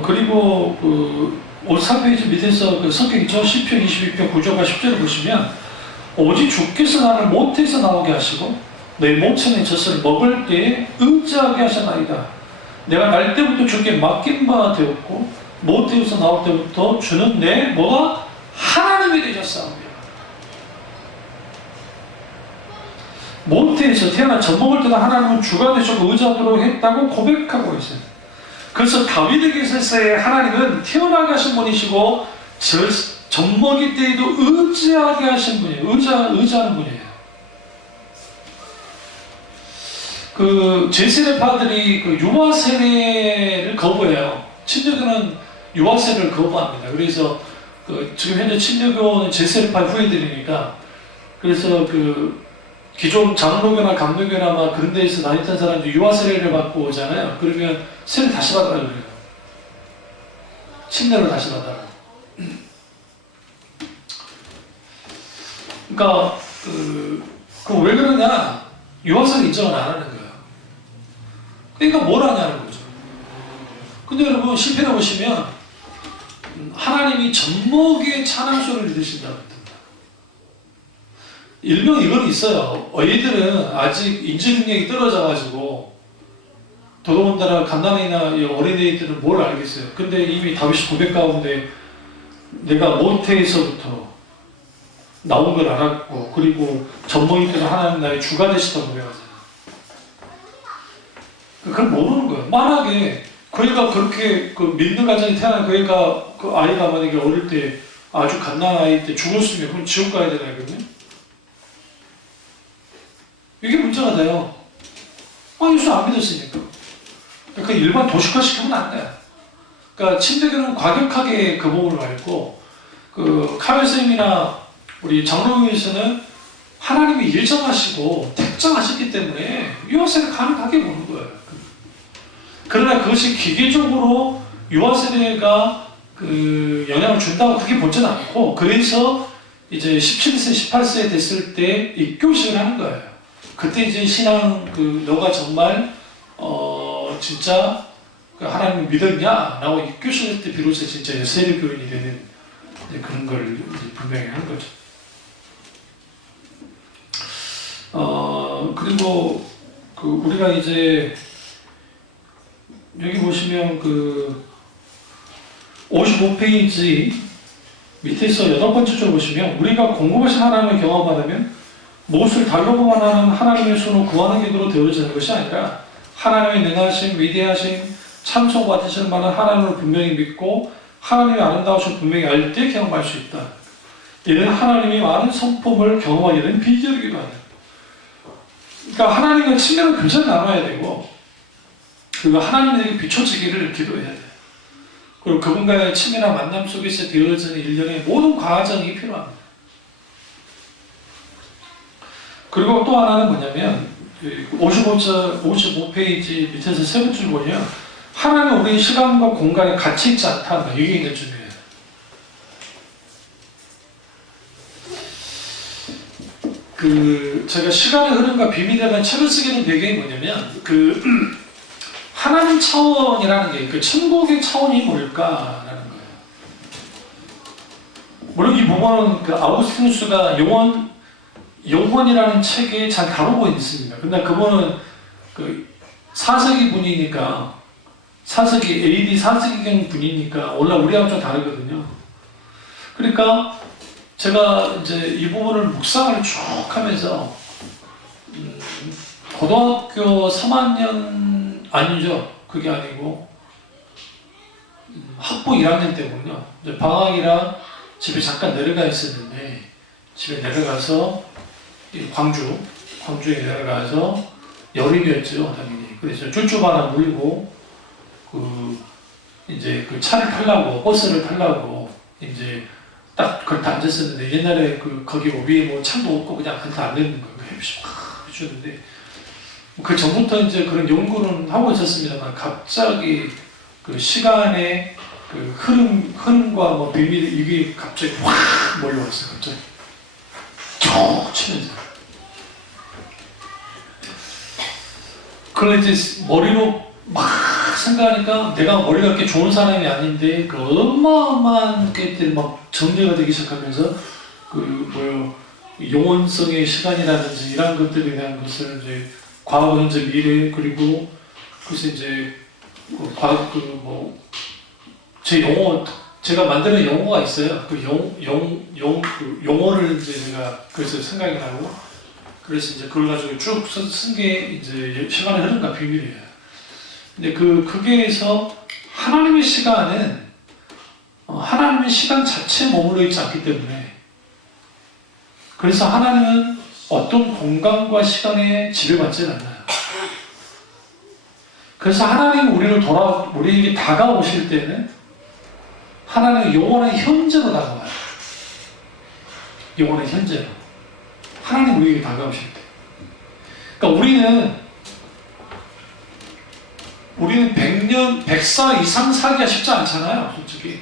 그리고 그 53페이지 밑에서 그 성경 있죠? 시편 22편 9절과 10절을 보시면 오직 주께서 나를 모태에서 나오게 하시고 내 모천의 젖을 먹을 때에 의지하게 하셨나이다. 내가 날 때부터 주께 맡긴 바 되었고 모태에서 나올 때부터 주는 내 뭐가 하나님이 되셨사오며. 모태에서 태어나 젖 먹을 때도 하나님은 주가 되시고 의지하도록 했다고 고백하고 있어요. 그래서 다윗에게서의 하나님은 태어나게 하신 분이시고 젖 먹일 때에도 의지하게 하신 분이에요. 의지하는 분이에요. 그 제세례파들이 그 유아 세례를 거부해요. 친교교는 유아 세례를 거부합니다. 그래서 그 지금 현재 친교교는 제세례파 후예들이니까 그래서 그 기존 장로교나 감로교나 막 그런 데에서 다녔던 사람들이 유아 세례를 받고 오잖아요. 그러면 세례 다시 받으라 그래요. 침례를 다시 받아라. 그러니까 그 왜 그러냐? 유아 세례 인정을 안 하는 거예요. 그러니까 뭘 하냐는 거죠. 근데 여러분 시편에 보시면 하나님이 젖먹이의 찬양 소리를 들으신다고 합니다. 일명 이건 있어요. 어이들은 아직 인지 능력이 떨어져가지고 더더군다나 갓난아이나 어린애들은 뭘 알겠어요. 근데 이미 다윗이 고백 가운데 내가 모태에서부터 나온 걸 알았고, 그리고 젖먹이께서 하나님 나의 주가 되시다고 고백하잖아요. 그걸 모르는 거예요. 만약에 그애가 그렇게 믿는 가정이 태어난 그 아이가 만약에 어릴 때 아주 갓난아이 때 죽었으면 그럼 지옥 가야 되나거든요. 이게 문제가 돼요. 예수 안 믿었으니까. 그러니까 일반 도식화시키면 안 돼요. 그러니까 침대교는 과격하게 그 부분을 알고, 그 카멜쌤이나 우리 장로교에서는 하나님이 일정하시고 특정하셨기 때문에 유아세대 가능하게 보는 거예요. 그러나 그것이 기계적으로 유아세대가 그 영향을 준다고 그렇게 보지는 않고, 그래서 이제 17세, 18세 됐을 때 입교식을 하는 거예요. 그때 이제 신앙 너가 정말 진짜 그 하나님을 믿었냐? 라고 입교식할 때 비로소 진짜 세례 교인이 되는 그런 걸 분명히 한 거죠. 그리고 우리가 이제 여기 보시면 55페이지 밑에서 8번째 줄 보시면, 우리가 공급하신 하나님을 경험하려면 무엇을 달라고만 하는 하나님의 손을 구하는 기도로 되어지는 것이 아니라 하나님의 능하심, 위대하심, 참소 받으시는 만한 하나님을 분명히 믿고 하나님의 아름다우심을 분명히 알 때 경험할 수 있다. 이는 하나님이 많은 성품을 경험하게 된 비결이기도 하다. 그러니까 하나님과 친밀한 교제를 나눠야 되고, 그리고 하나님에게 비춰지기를 기도해야 돼요. 그리고 그분과의 친밀한 만남 속에서 되어지는 일련의 모든 과정이 필요합니다. 그리고 또 하나는 뭐냐면 55페이지 밑에서 세 번째 보면, 하나님은 우리의 시간과 공간에 갇혀 있지 않다. 이게 있는 중이에요. 제가 시간의 흐름과 비밀이라는 책을 쓰게 된 배경이 뭐냐면, 하나님 차원이라는 게, 천국의 차원이 뭘까라는 거예요. 물론 이 부분은 아우구스티누스가 영혼이라는 책에 잘 다루고 있습니다. 근데 그분은 4세기 분이니까, 4세기 AD 4세기경 분이니까 원래 우리하고 좀 다르거든요. 그러니까 제가 이제 이 부분을 묵상을 쭉 하면서 고등학교 3학년 아니죠. 그게 아니고 학부 1학년 때군요. 이제 방학이라 집에 잠깐 내려가 있었는데, 집에 내려가서 광주에 내려가서 여름이었죠, 당연히. 그래서 쭈쭈 하나 물고 이제 차를 타려고, 버스를 타려고 이제 딱 그렇게 앉았었는데, 옛날에 거기 위에 뭐 창도 없고 그냥 그렇게 앉는 거예요. 햇빛이 막 비추는데, 그 전부터 이제 그런 연구는 하고 있었습니다만, 갑자기 시간의 흐름과 뭐 비밀, 이게 갑자기 확 몰려왔어요. 갑자기 쭉 치면서. 그걸 이제 머리로 막 생각하니까, 내가 머리가 그렇게 좋은 사람이 아닌데 어마어마한 것들이 막 정리가 되기 시작하면서 영혼성의 시간이라든지 이런 것들에 대한 것을 이제 과거, 현재, 미래, 그리고 그래서 이제 제가 만드는 용어가 있어요. 용어를 이제 제가 그래서 생각이 나고, 그래서 이제 그걸 가지고 쭉 쓴 게 이제 시간의 흐름과 비밀이에요. 근데 그게에서 하나님의 시간은 하나님의 시간 자체에 머물러 있지 않기 때문에, 그래서 하나님은 어떤 공간과 시간에 지배받지 않아요. 그래서 하나님이 우리에게 다가오실 때는 하나님은 영원한 현재로 다가와요. 영원한 현재로. 하나님 우리에게 다가오실 때. 그러니까 우리는 100년, 100살 이상 살기가 쉽지 않잖아요, 솔직히.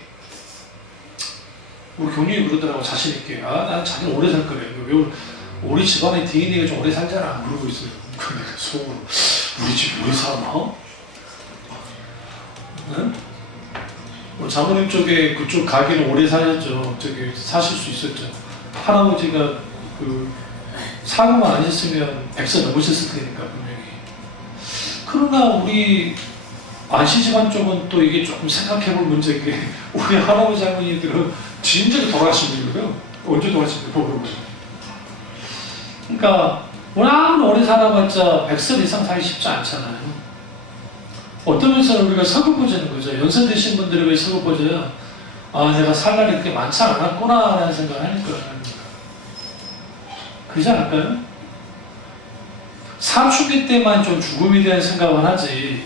우리 교님이 그러더라고, 자신있게. 난 자기는 오래 살 거래. 우리 집안의 DNA가 좀 오래 살잖아. 그러고 있어요. 근데 속으로, 우리 집 오래 사나? 응? 뭐 장모님 쪽에 그쪽 가기는 오래 사셨죠. 저기 사실 수 있었죠. 할아버지가 그 사고만 안 했으면 100세 넘으셨을 테니까 분명히. 그러나 우리 안씨 집안 쪽은 또 이게 조금 생각해볼 문제인 게 우리 할아버지 할머니들은 진작에 돌아가신 거예요. 언제 돌아가신 거예요? 모르고. 그러니까 워낙 오래 살아봤자 100살 이상 살기 쉽지 않잖아요. 어떤 면에서는 우리가 서글퍼지는 거죠. 연세 드신 분들이 왜 서글퍼져요? 아, 내가 살 날이 그렇게 많지 않았구나 라는 생각을 하니까. 그러지 않을까요? 사춘기 때만 좀 죽음에 대한 생각을 하지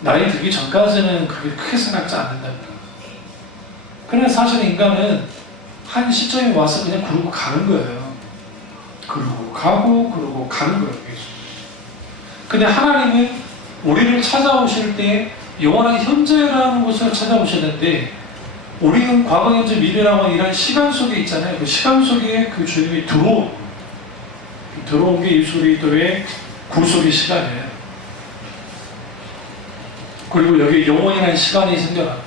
나이 들기 전까지는 그렇게 크게 생각지 않는답니다. 그러나 사실 인간은 한 시점에 와서 그냥 그러고 가는 거예요. 그러고 가고 그러고 가는 거예요. 근데 하나님은 우리를 찾아오실 때 영원한 현재라는 곳을 찾아오셨는데 우리는 과거, 현재, 미래라고 이런 시간 속에 있잖아요. 그 시간 속에 그 주님이 들어온 게 예수리도의 구속의 시간이에요. 그리고 여기 영원이라는 시간이 생겨났고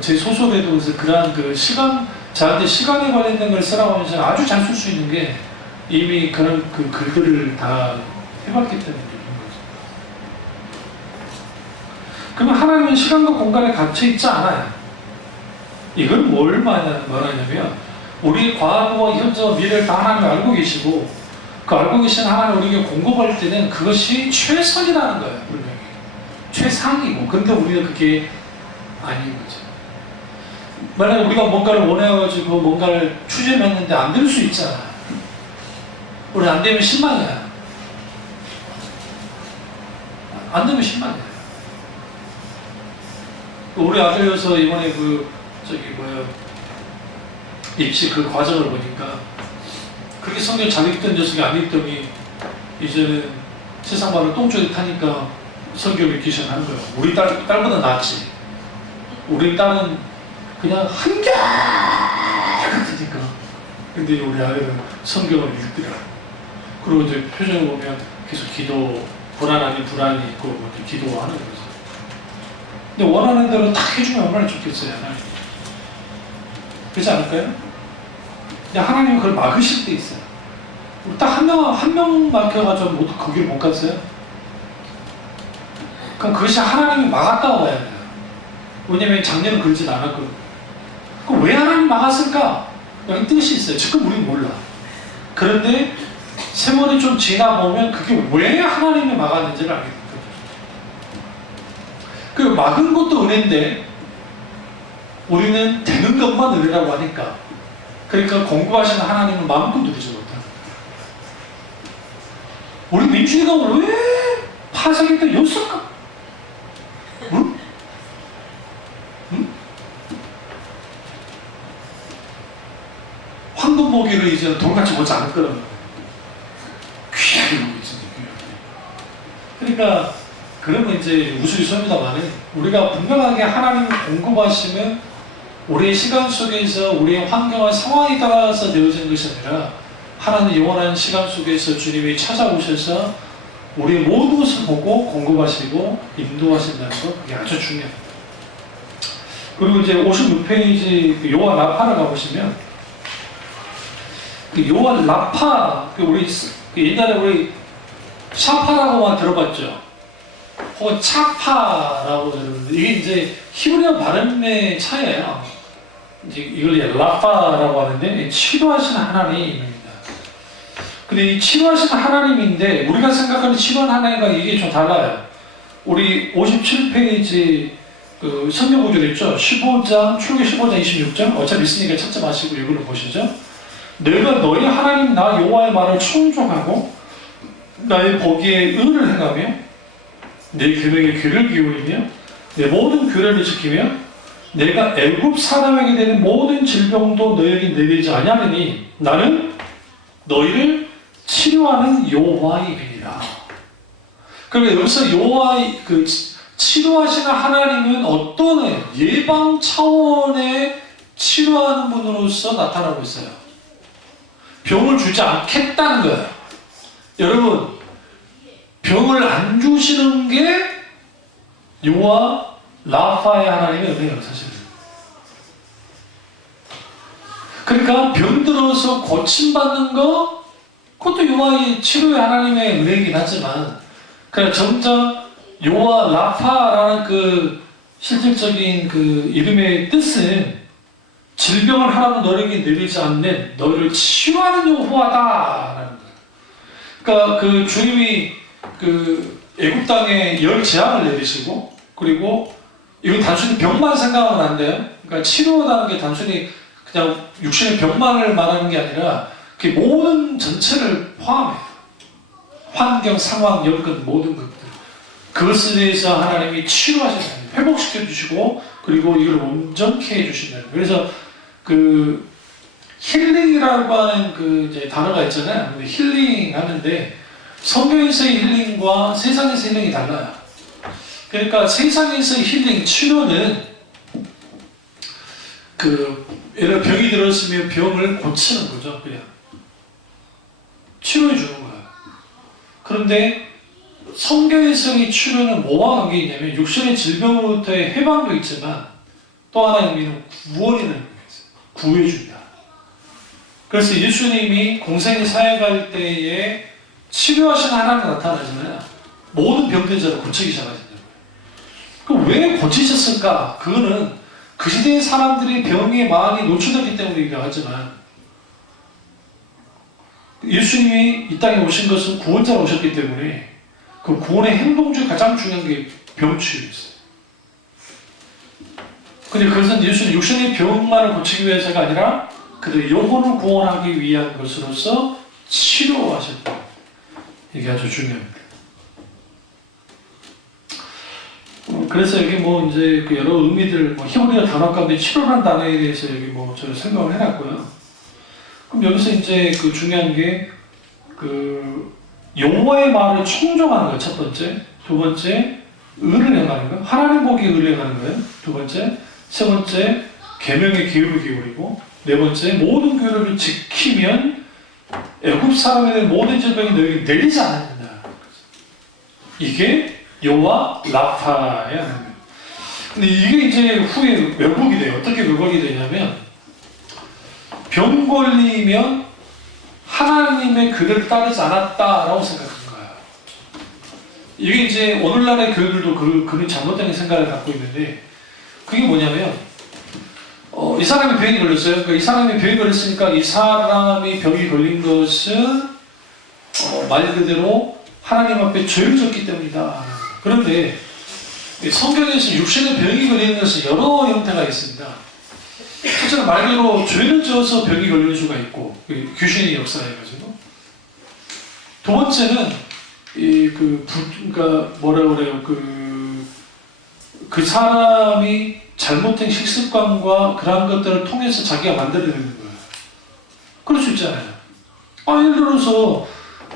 제 소설에도 그래서 그러한 그 시간, 저한테 시간에 관련된 걸 쓰라고 하면서 아주 잘 쓸 수 있는 게 이미 그런 그 글들을 다 해봤기 때문에 있는 거죠. 그러면 하나님은 시간과 공간에 갇혀 있지 않아요. 이건 뭘 말하냐면 우리의 과거와 현재와 미래를 다 하나님 알고 계시고 그 알고 계신 하나님 우리에게 공급할 때는 그것이 최선이라는 거예요. 분명히 최상이고 근데 우리는 그게 아닌 거죠. 만약에 우리가 뭔가를 원해가지고 뭔가를 추진했는데 안 될 수 있잖아요. 우리 안 되면 실망이야. 안 되면 실망이야. 우리 아들여서 이번에 입시 그 과정을 보니까 그렇게 성경 잘 읽던 녀석이 안 읽더니 이제는 세상 말을 똥쪽에 타니까 성경 읽기 시작하는 거예요. 우리 딸보다 낫지. 우리 딸은 그냥 한결 같으니까. 근데 우리 아이는 성경을 읽더라. 그리고 이제 표정을 보면 계속 불안이 있고 기도하는 거죠. 근데 원하는 대로 딱 해주면 얼마나 좋겠어요, 하나님. 그렇지 않을까요? 근데 하나님은 그걸 막으실 때 있어요. 우리 딱 한 명 막혀가지고 모두 거기를 못 갔어요? 그럼 그것이 하나님이 막았다고 봐야 돼요. 왜냐면 작년은 그러진 않았거든요. 그럼 왜 하나님이 막았을까? 여기 뜻이 있어요. 지금 우리는 몰라. 그런데 세월이 좀 지나보면 그게 왜 하나님이 막았는지를 알게 됩니다. 그 막은 것도 은혜인데 우리는 되는 것만 은혜라고 하니까 그러니까 공부하시는 하나님은 마음껏 누리지 못해요. 우리 민준이가 왜 파생일 때 였을까? 응? 응? 황금 보기를 이제 돌같이 보지 않을 거라는 거예요. 귀하게 보고 있습니다. 그러니까 그러면 이제 우스갯소리입니다만 우리가 분명하게 하나님이 공급하시면 우리의 시간 속에서 우리의 환경과 상황에 따라서 되어진 것이 아니라 하나님 영원한 시간 속에서 주님이 찾아오셔서 우리의 모든 것을 보고 공급하시고 인도하신다는 것 그게 아주 중요합니다. 그리고 이제 56페이지 요한 라파를 가보시면 그 요한 라파 우리 옛날에 우리 샤파라고만 들어봤죠. 혹은 차파라고 들었는데 이게 이제 히브리어 발음의 차이예요. 이제 이걸 라파라고 하는데 치료하시는 하나님입니다. 근데 이 치료하시는 하나님인데 우리가 생각하는 치료하는 하나님과 이게 좀 달라요. 우리 57페이지 그 성경 구절 있죠? 15장 출애굽기 15장 26절 어차피 있으니까 찾지 마시고 이걸로 보시죠. 내가 너희 하나님 나 여호와의 말을 충족하고 나의 보기에 의를 행하며 내 계명에 귀를 기울이며 내 모든 규례를 지키며 내가 애굽 사람에게 되는 모든 질병도 너희에게 내리지 아니하느니 나는 너희를 치료하는 여호와이니라. 그러면 여기서 여호와의 그 치료하시는 하나님은 어떤 예방 차원의 치료하는 분으로서 나타나고 있어요. 병을 주지 않겠다는 거예요. 여러분 병을 안 주시는 게 여호와 라파의 하나님의 은혜예요, 사실은. 그러니까 병들어서 고침받는 거, 그것도 여호와의 치료의 하나님의 은혜이긴 하지만, 그러니까 정작 여호와 라파라는 그 실질적인 그 이름의 뜻은 질병을 하라는 노력이 느리지 않는 너희를 치유하는 여호와다라는 거예요. 그러니까 그 주님이 그 애굽 땅에 열 재앙을 내리시고, 그리고 이건 단순히 병만 생각하면 안 돼요. 그러니까 치료라는 게 단순히 그냥 육신의 병만을 말하는 게 아니라 그 모든 전체를 포함해요. 환경, 상황, 여건 모든 것들. 그것에 대해서 하나님이 치료하시는, 회복시켜 주시고, 그리고 이걸 온전케 해 주신다는 거예요. 그래서 그 힐링이라고 하는 그 이제 단어가 있잖아요. 근데 힐링 하는데 성경에서의 힐링과 세상에서의 힐링이 달라요. 그러니까 세상에서의 힐링, 치료는 그 예를 들어 병이 들었으면 병을 고치는 거죠. 그냥 치료해 주는 거예요. 그런데 성경에서의 치료는 뭐와 관계 있냐면 육신의 질병으로부터의 해방도 있지만 또 하나의 의미는 구원이라는 의미가 있어요. 구해준다. 그래서 예수님이 공생의 사역할 때에 치료하신 하나님 나타나잖아요. 모든 병든 자를 고치기 시작하신다고요. 그럼 왜 고치셨을까? 그거는 그 시대의 사람들이 병에 많이 노출됐기 때문이기도 하지만 예수님이 이 땅에 오신 것은 구원자로 오셨기 때문에 그 구원의 행동 중에 가장 중요한 게 병치유였어요. 근데 그것은 예수님 육신의 병만을 고치기 위해서가 아니라 그들의 영혼을 구원하기 위한 것으로서 치료하셨다. 이게 아주 중요합니다. 그래서 여기 뭐 이제 그 여러 의미들, 뭐 히브리어 단어 가운데 치료라는 단어에 대해서 여기 뭐 저는 생각을 해놨고요. 그럼 여기서 이제 그 중요한 게 그 여호와의 말을 청종하는 거 첫 번째, 두 번째 의를 행하는 거, 하나님 보기에 의를 행하는 거예요. 두 번째, 세 번째 계명의 기율을 기울이고, 네 번째 모든 규례를 지키면 애굽 사람에 대한 모든 질병이 너에게 내리지 않는다. 이게 여호와 라파의 하나님. 근데 이게 이제 후에 왜곡이 돼요. 어떻게 왜곡이 되냐면 병 걸리면 하나님의 규례를 따르지 않았다라고 생각하는 거예요. 이게 이제 오늘날의 교회들도 그런 잘못된 생각을 갖고 있는데, 그게 뭐냐면 이 사람이 병이 걸렸어요. 그러니까 이 사람이 병이 걸렸으니까 이 사람이 병이 걸린 것은 말 그대로 하나님 앞에 죄를 졌기 때문이다. 그런데 성경에서 육신의 병이 걸리는 것은 여러 형태가 있습니다. 첫째는 말 그대로 죄를 지어서 병이 걸리는 수가 있고, 귀신의 역사해가지고. 두 번째는 그러니까 뭐라 그래요? 그 사람이 잘못된 식습관과 그러한 것들을 통해서 자기가 만들어내는 거예요. 그럴 수 있잖아요. 예를 들어서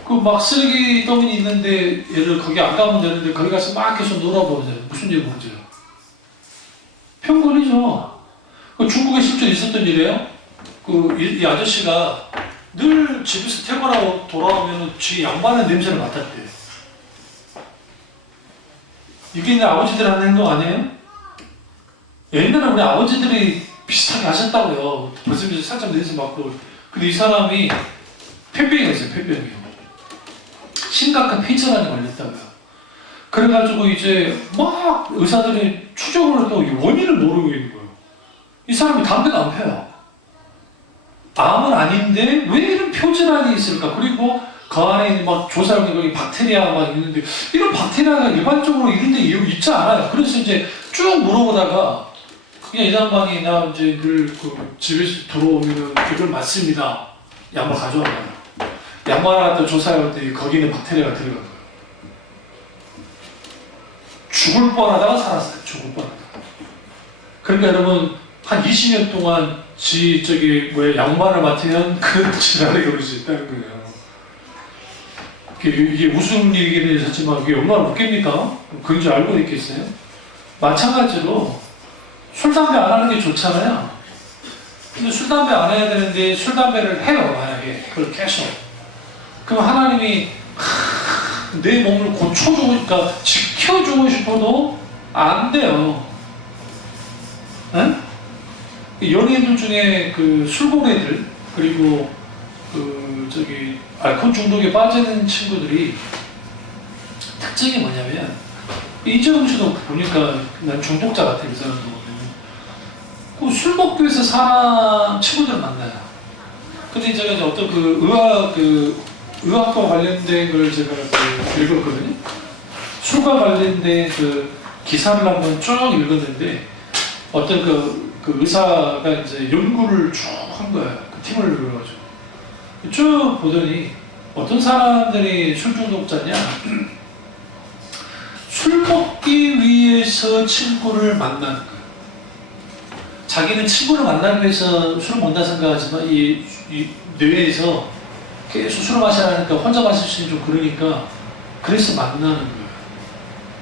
그 막 쓰레기 더미 있는데 얘를 거기 안 가면 되는데 거기 가서 막 계속 놀아보세요. 무슨 일 문제요? 병 걸리죠. 중국에 실제 있었던 일이에요. 이 아저씨가 늘 집에서 퇴근하고 돌아오면 지 양반의 냄새를 맡았대요. 이게 내 아버지들 하는 행동 아니에요? 옛날에 우리 아버지들이 비슷하게 하셨다고요. 벌써 살짝 냄새 맡고. 근데 이 사람이 폐병이 있어요. 폐병이요. 심각한 폐질환이 걸렸다고요. 그래가지고 이제 막 의사들이 추적을 해도 원인을 모르고 있는 거예요. 이 사람이 담배도 안 펴요. 암은 아닌데 왜 이런 표질환이 있을까? 그리고 그 안에 막 조사하는 거기 박테리아가 막 있는데 이런 박테리아가 일반적으로 이런 데 있지 않아요. 그래서 이제 쭉 물어보다가 그냥 이 양반이 나 이제 늘 그 집에서 들어오면은 이걸 맞습니다. 양말 가져와요. 양말을 갖다 조사할 때 거기는 박테리아가 들어간 거예요. 죽을 뻔하다가 살았어요. 죽을 뻔하다가. 그러니까 여러분 한 20년 동안 양말을 맡으면 그 질환이 걸릴 수 있다는 거예요. 이게 무슨 일이긴 하지만 이게 얼마나 웃깁니까? 그런 줄 알고 있겠어요? 마찬가지로 술, 담배 안 하는 게 좋잖아요. 근데 술, 담배 안 해야 되는데 술, 담배를 해요. 만약에 그걸 계속. 그럼 하나님이 내 몸을 고쳐주고, 그러니까 지켜주고 싶어도 안 돼요. 응? 연예인들 중에 그 술고래들 그리고 알코올 중독에 빠지는 친구들이 특징이 뭐냐면 이재용 씨도 보니까 난 중독자 같아 이 사람도 그 술 먹기 위해서 사람 친구들 만나요. 근데 제가 이제 어떤 의학과 관련된 걸 제가 읽었거든요. 술과 관련된 그 기사를 한번 쭉 읽었는데 어떤 그 의사가 이제 연구를 쭉 한 거예요. 그 팀을 이뤄가지고 쭉 보더니 어떤 사람들이 술 중독자냐? 술 먹기 위해서 친구를 만나는 거예요. 자기는 친구를 만나기 위해서 술을 먹는다 생각하지만 이 뇌에서 계속 술을 마시라니까 혼자 마실 수 있는 좀 그러니까 그래서 만나는 거예요.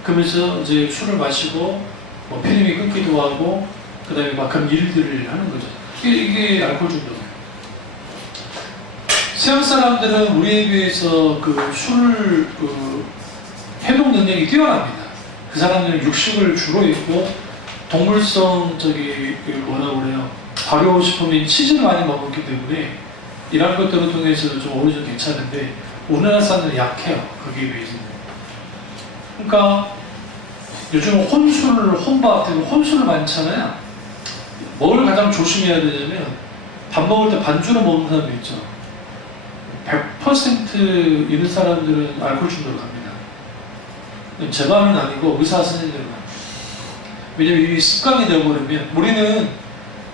그러면서 이제 술을 마시고 뭐 필름이 끊기도 하고 그 다음에 막 그런 일들을 하는 거죠. 이게 알코올 중독이에요. 서양 사람들은 우리에 비해서 술 회복 능력이 뛰어납니다. 그 사람들은 육식을 주로 했고 동물성 뭐라고 그래요? 발효식품인 치즈를 많이 먹었기 때문에 이런 것들을 통해서 좀 어느 정도 괜찮은데 우리나라 사람들은 약해요. 거기에 비해서는. 그러니까 요즘 혼밥, 혼술을 많잖아요. 뭘 가장 조심해야 되냐면 밥 먹을 때 반주로 먹는 사람도 있죠. 100% 이런 사람들은 알코올 중독으로 갑니다. 제 말은 아니고 의사 선생님들만. 왜냐면 이게 습관이 되어버리면 우리는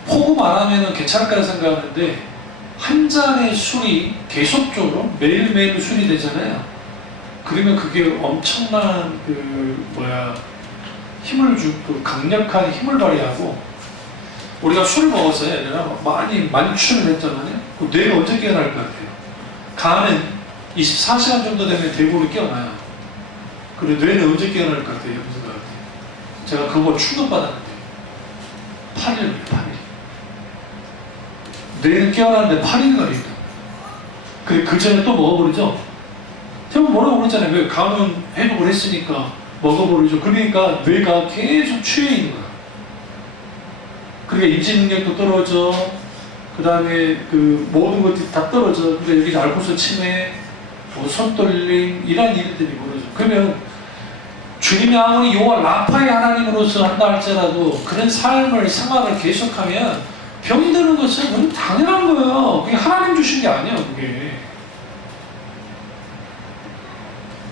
포금 안 하면 괜찮을까 생각하는데 한 잔의 술이 계속적으로 매일매일 술이 되잖아요. 그러면 그게 엄청난 힘을 주고 강력한 힘을 발휘하고 우리가 술을 먹었어요. 얘들아 많이 만취를 했잖아요. 그 뇌가 언제 깨어날 것 같아요? 간은 24시간 정도 되면 대부분 깨어나요. 그리고 뇌는 언제 깨어날 것 같아요? 무슨 것 같아요? 제가 그거 충격받았는데 8일입니다. 8일. 뇌는 깨어나는데 8일 걸립니다. 그 전에 또 먹어버리죠? 제가 뭐라고 그랬잖아요. 왜 간은 회복을 했으니까 먹어버리죠. 그러니까 뇌가 계속 취해 있는 거야. 그러니까 인지 능력도 떨어져. 그 다음에 모든 것들이 다 떨어져. 근데 여기 알코올 치매, 손떨림 이런 일들이 벌어져. 그러면 주님이 아무리 요한 라파의 하나님으로서 한다 할지라도 그런 삶을 생활을 계속하면 병이 드는 것은 너무 당연한 거예요. 그게 하나님 주신 게 아니에요. 그게.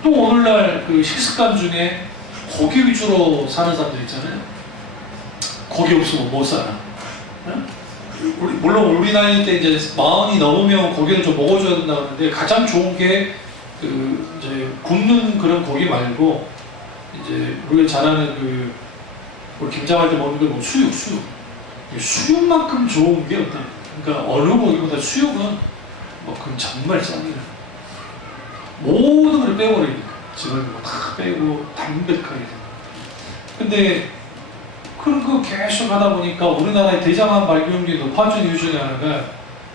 또 오늘날 식습관 중에 고기 위주로 사는 사람들 있잖아요. 고기 없으면 못 살아. 응? 물론 우리 나이 때 이제 40이 넘으면 고기를 좀 먹어줘야 된다고 하는데 가장 좋은 게 이제 굽는 그런 고기 말고 이제 우리가 잘 아는 우리 김장할 때 먹는 거 수육. 수육만큼 좋은 게 없다. 그러니까 어느 고기보다 수육은 그건 정말 짱이야. 모든 걸 빼버리니까 지방을 다 빼고 담백하게. 근데 그런 거 계속 하다 보니까 우리나라의 대장암 발병률이 높아진 이유 중에 하나가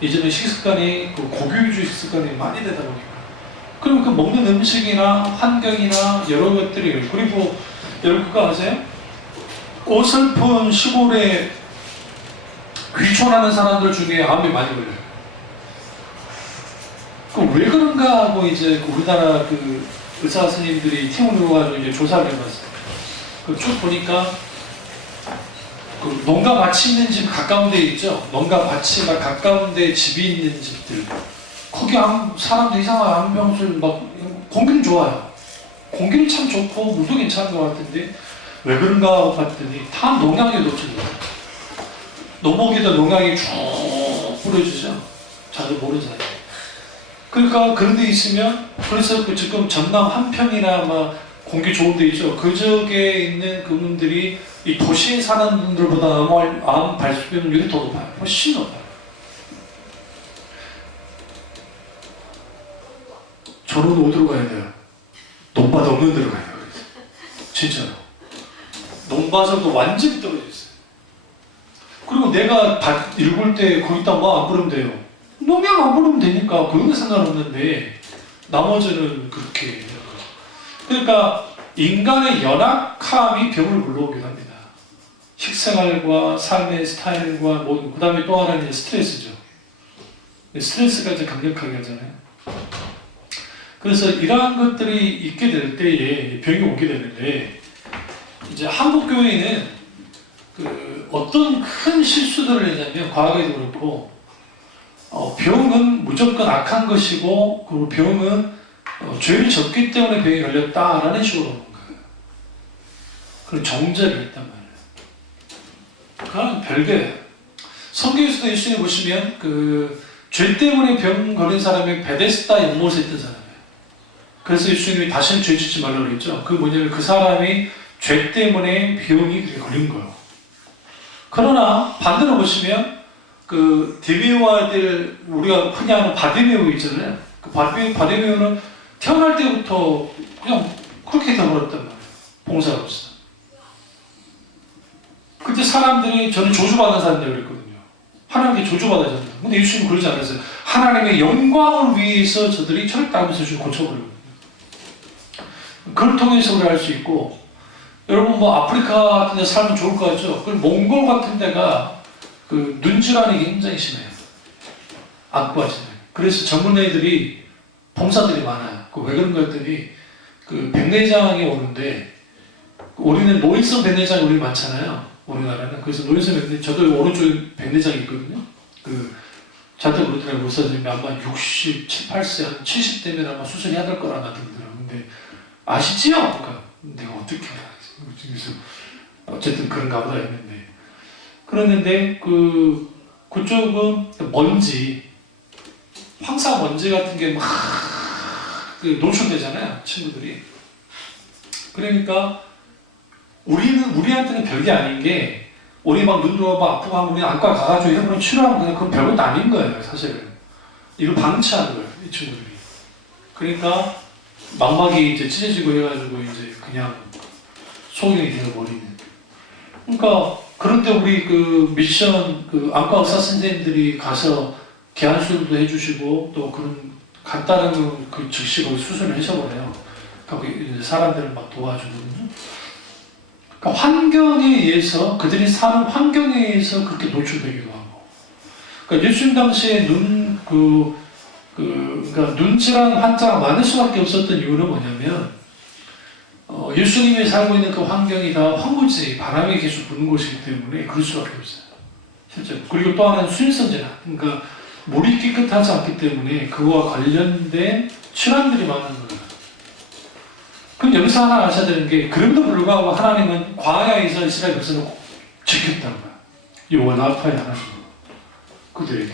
이제는 식습관이 고기 위주 식습관이 많이 되다 보니까. 그럼 그 먹는 음식이나 환경이나 여러 것들이 그리고 여러분 그거 아세요? 어설픈 시골에 귀촌하는 사람들 중에 암이 많이 걸려요. 왜 그런가 하고 이제 우리나라 의사 선생님들이 팀을 이루어가지고 이제 조사를 해봤어요. 쭉 보니까 농가 밭이 있는 집 가까운 데 있죠. 농가 밭이 막 가까운 데 집이 있는 집들. 거기 사람들 이상한 암병술 공기는 좋아요. 공기는 참 좋고 물도 괜찮은 것 같은데 왜 그런가 하고 봤더니 다 농약이 놓친 거예요. 농목에다 농약이 쭉 뿌려주죠. 자주 모르잖아요. 그러니까 그런 데 있으면 그래서 지금 전남 한평이나 공기 좋은 데 있죠. 그쪽에 있는 그분들이 이 도시에 사는 분들보다 암 발병률이 더 높아요. 훨씬 높아요. 저는 어디로 가야 돼요? 논밭 없는 데로 가야 돼요. 진짜로. 논밭은 완전히 떨어져 있어요. 그리고 내가 밭 읽을 때 거기다 안 뿌리면 돼요. 농약 안 뿌리면 되니까 그건 상관없는데 나머지는 그렇게. 그러니까 인간의 연약함이 병을 불러오기도 합니다. 식생활과 삶의 스타일과 뭐, 그 다음에 또 하나는 스트레스죠. 스트레스가 이제 강력하게 하잖아요. 그래서 이러한 것들이 있게 될 때에 병이 오게 되는데, 이제 한국 교회는 어떤 큰 실수들을 했냐면, 과거에도 그렇고, 병은 무조건 악한 것이고, 그리고 병은 죄를 졌기 때문에 병이 걸렸다라는 식으로 본 거예요. 그런 정죄를 했단 말이에요. 그건 별개예요. 성경에서도 예수님 보시면 죄 때문에 병 걸린 사람이 베데스다 연못에 있던 사람이에요. 그래서 예수님이 다시는 죄 짓지 말라고 그랬죠. 그 뭐냐면 그 사람이 죄 때문에 병이 그렇게 걸린 거예요. 그러나 반대로 보시면 데비오와 아들, 우리가 흔히 아는 바디메오 있잖아요. 그 바디메오는 태어날 때부터 그냥 그렇게 되어버렸단 말이에요. 봉사가 없어. 그때 사람들이 저는 조주받은 사람이라고 그랬거든요. 하나님께 조주받아야 된다. 근데 예수님은 그러지 않았어요. 하나님의 영광을 위해서 저들이 철다하면서 좀 고쳐버리거든요. 그걸 통해서 우리 알 수 있고, 여러분 뭐 아프리카 같은 데 살면 좋을 것 같죠? 그 몽골 같은 데가 눈질환이 굉장히 심해요. 악과지네. 그래서 전문 애들이 봉사들이 많아요. 왜 그런가 했더니 백내장이 오는데, 우리는 노인성 백내장이 우리 많잖아요. 우리나라는. 그래서 노인성 백내장, 저도 오른쪽에 백내장이 있거든요. 저한테 그러더라고요. 의사선생님이 아마 67, 8세, 한 70대면 아마 수술해야 될 거라 나더라고요. 근데 아시지요? 그러니까 내가 어떻게 알았지? 그래서 어쨌든 그런가 보다 했는데. 그랬는데 그쪽은 먼지, 황사 먼지 같은 게 막 노출되잖아요. 친구들이. 그러니까 우리한테는 별게 아닌 게, 우리 막 눈 들어와 아프고 하면 우리 안과 가가지고 이런 치료하면 그냥 그건 별것도 아닌 거예요, 사실은. 이걸 방치하는 거예요, 이 친구들이. 그러니까 망막이 이제 찢어지고 해가지고 이제 그냥 소경이 되어버리는. 그러니까 그럴 때 우리 미션 안과 의사 선생님들이 가서 개안수술도 해주시고 또 그런 간단한 즉시 거기 수술을 해줘버려요. 거기 이제 사람들을 막 도와주거든요. 그러니까 환경에 의해서, 그들이 사는 환경에 의해서 그렇게 노출되기도 하고. 그러니까 예수님 당시에 그러니까 눈질환 환자가 많을 수밖에 없었던 이유는 뭐냐면, 예수님이 살고 있는 그 환경이 다 황무지, 바람이 계속 부는 곳이기 때문에 그럴 수밖에 없어요. 실제로. 그리고 또 하나는 수인성제나, 그러니까 물이 깨끗하지 않기 때문에 그와 관련된 질환들이 많은 거예요. 그럼 여기서 하나 아셔야 되는 게, 그럼에도 불구하고 하나님은 광야에서 이스라엘 백성을 지켰다는 거야. 여호와 라파의 하나님, 그들에게.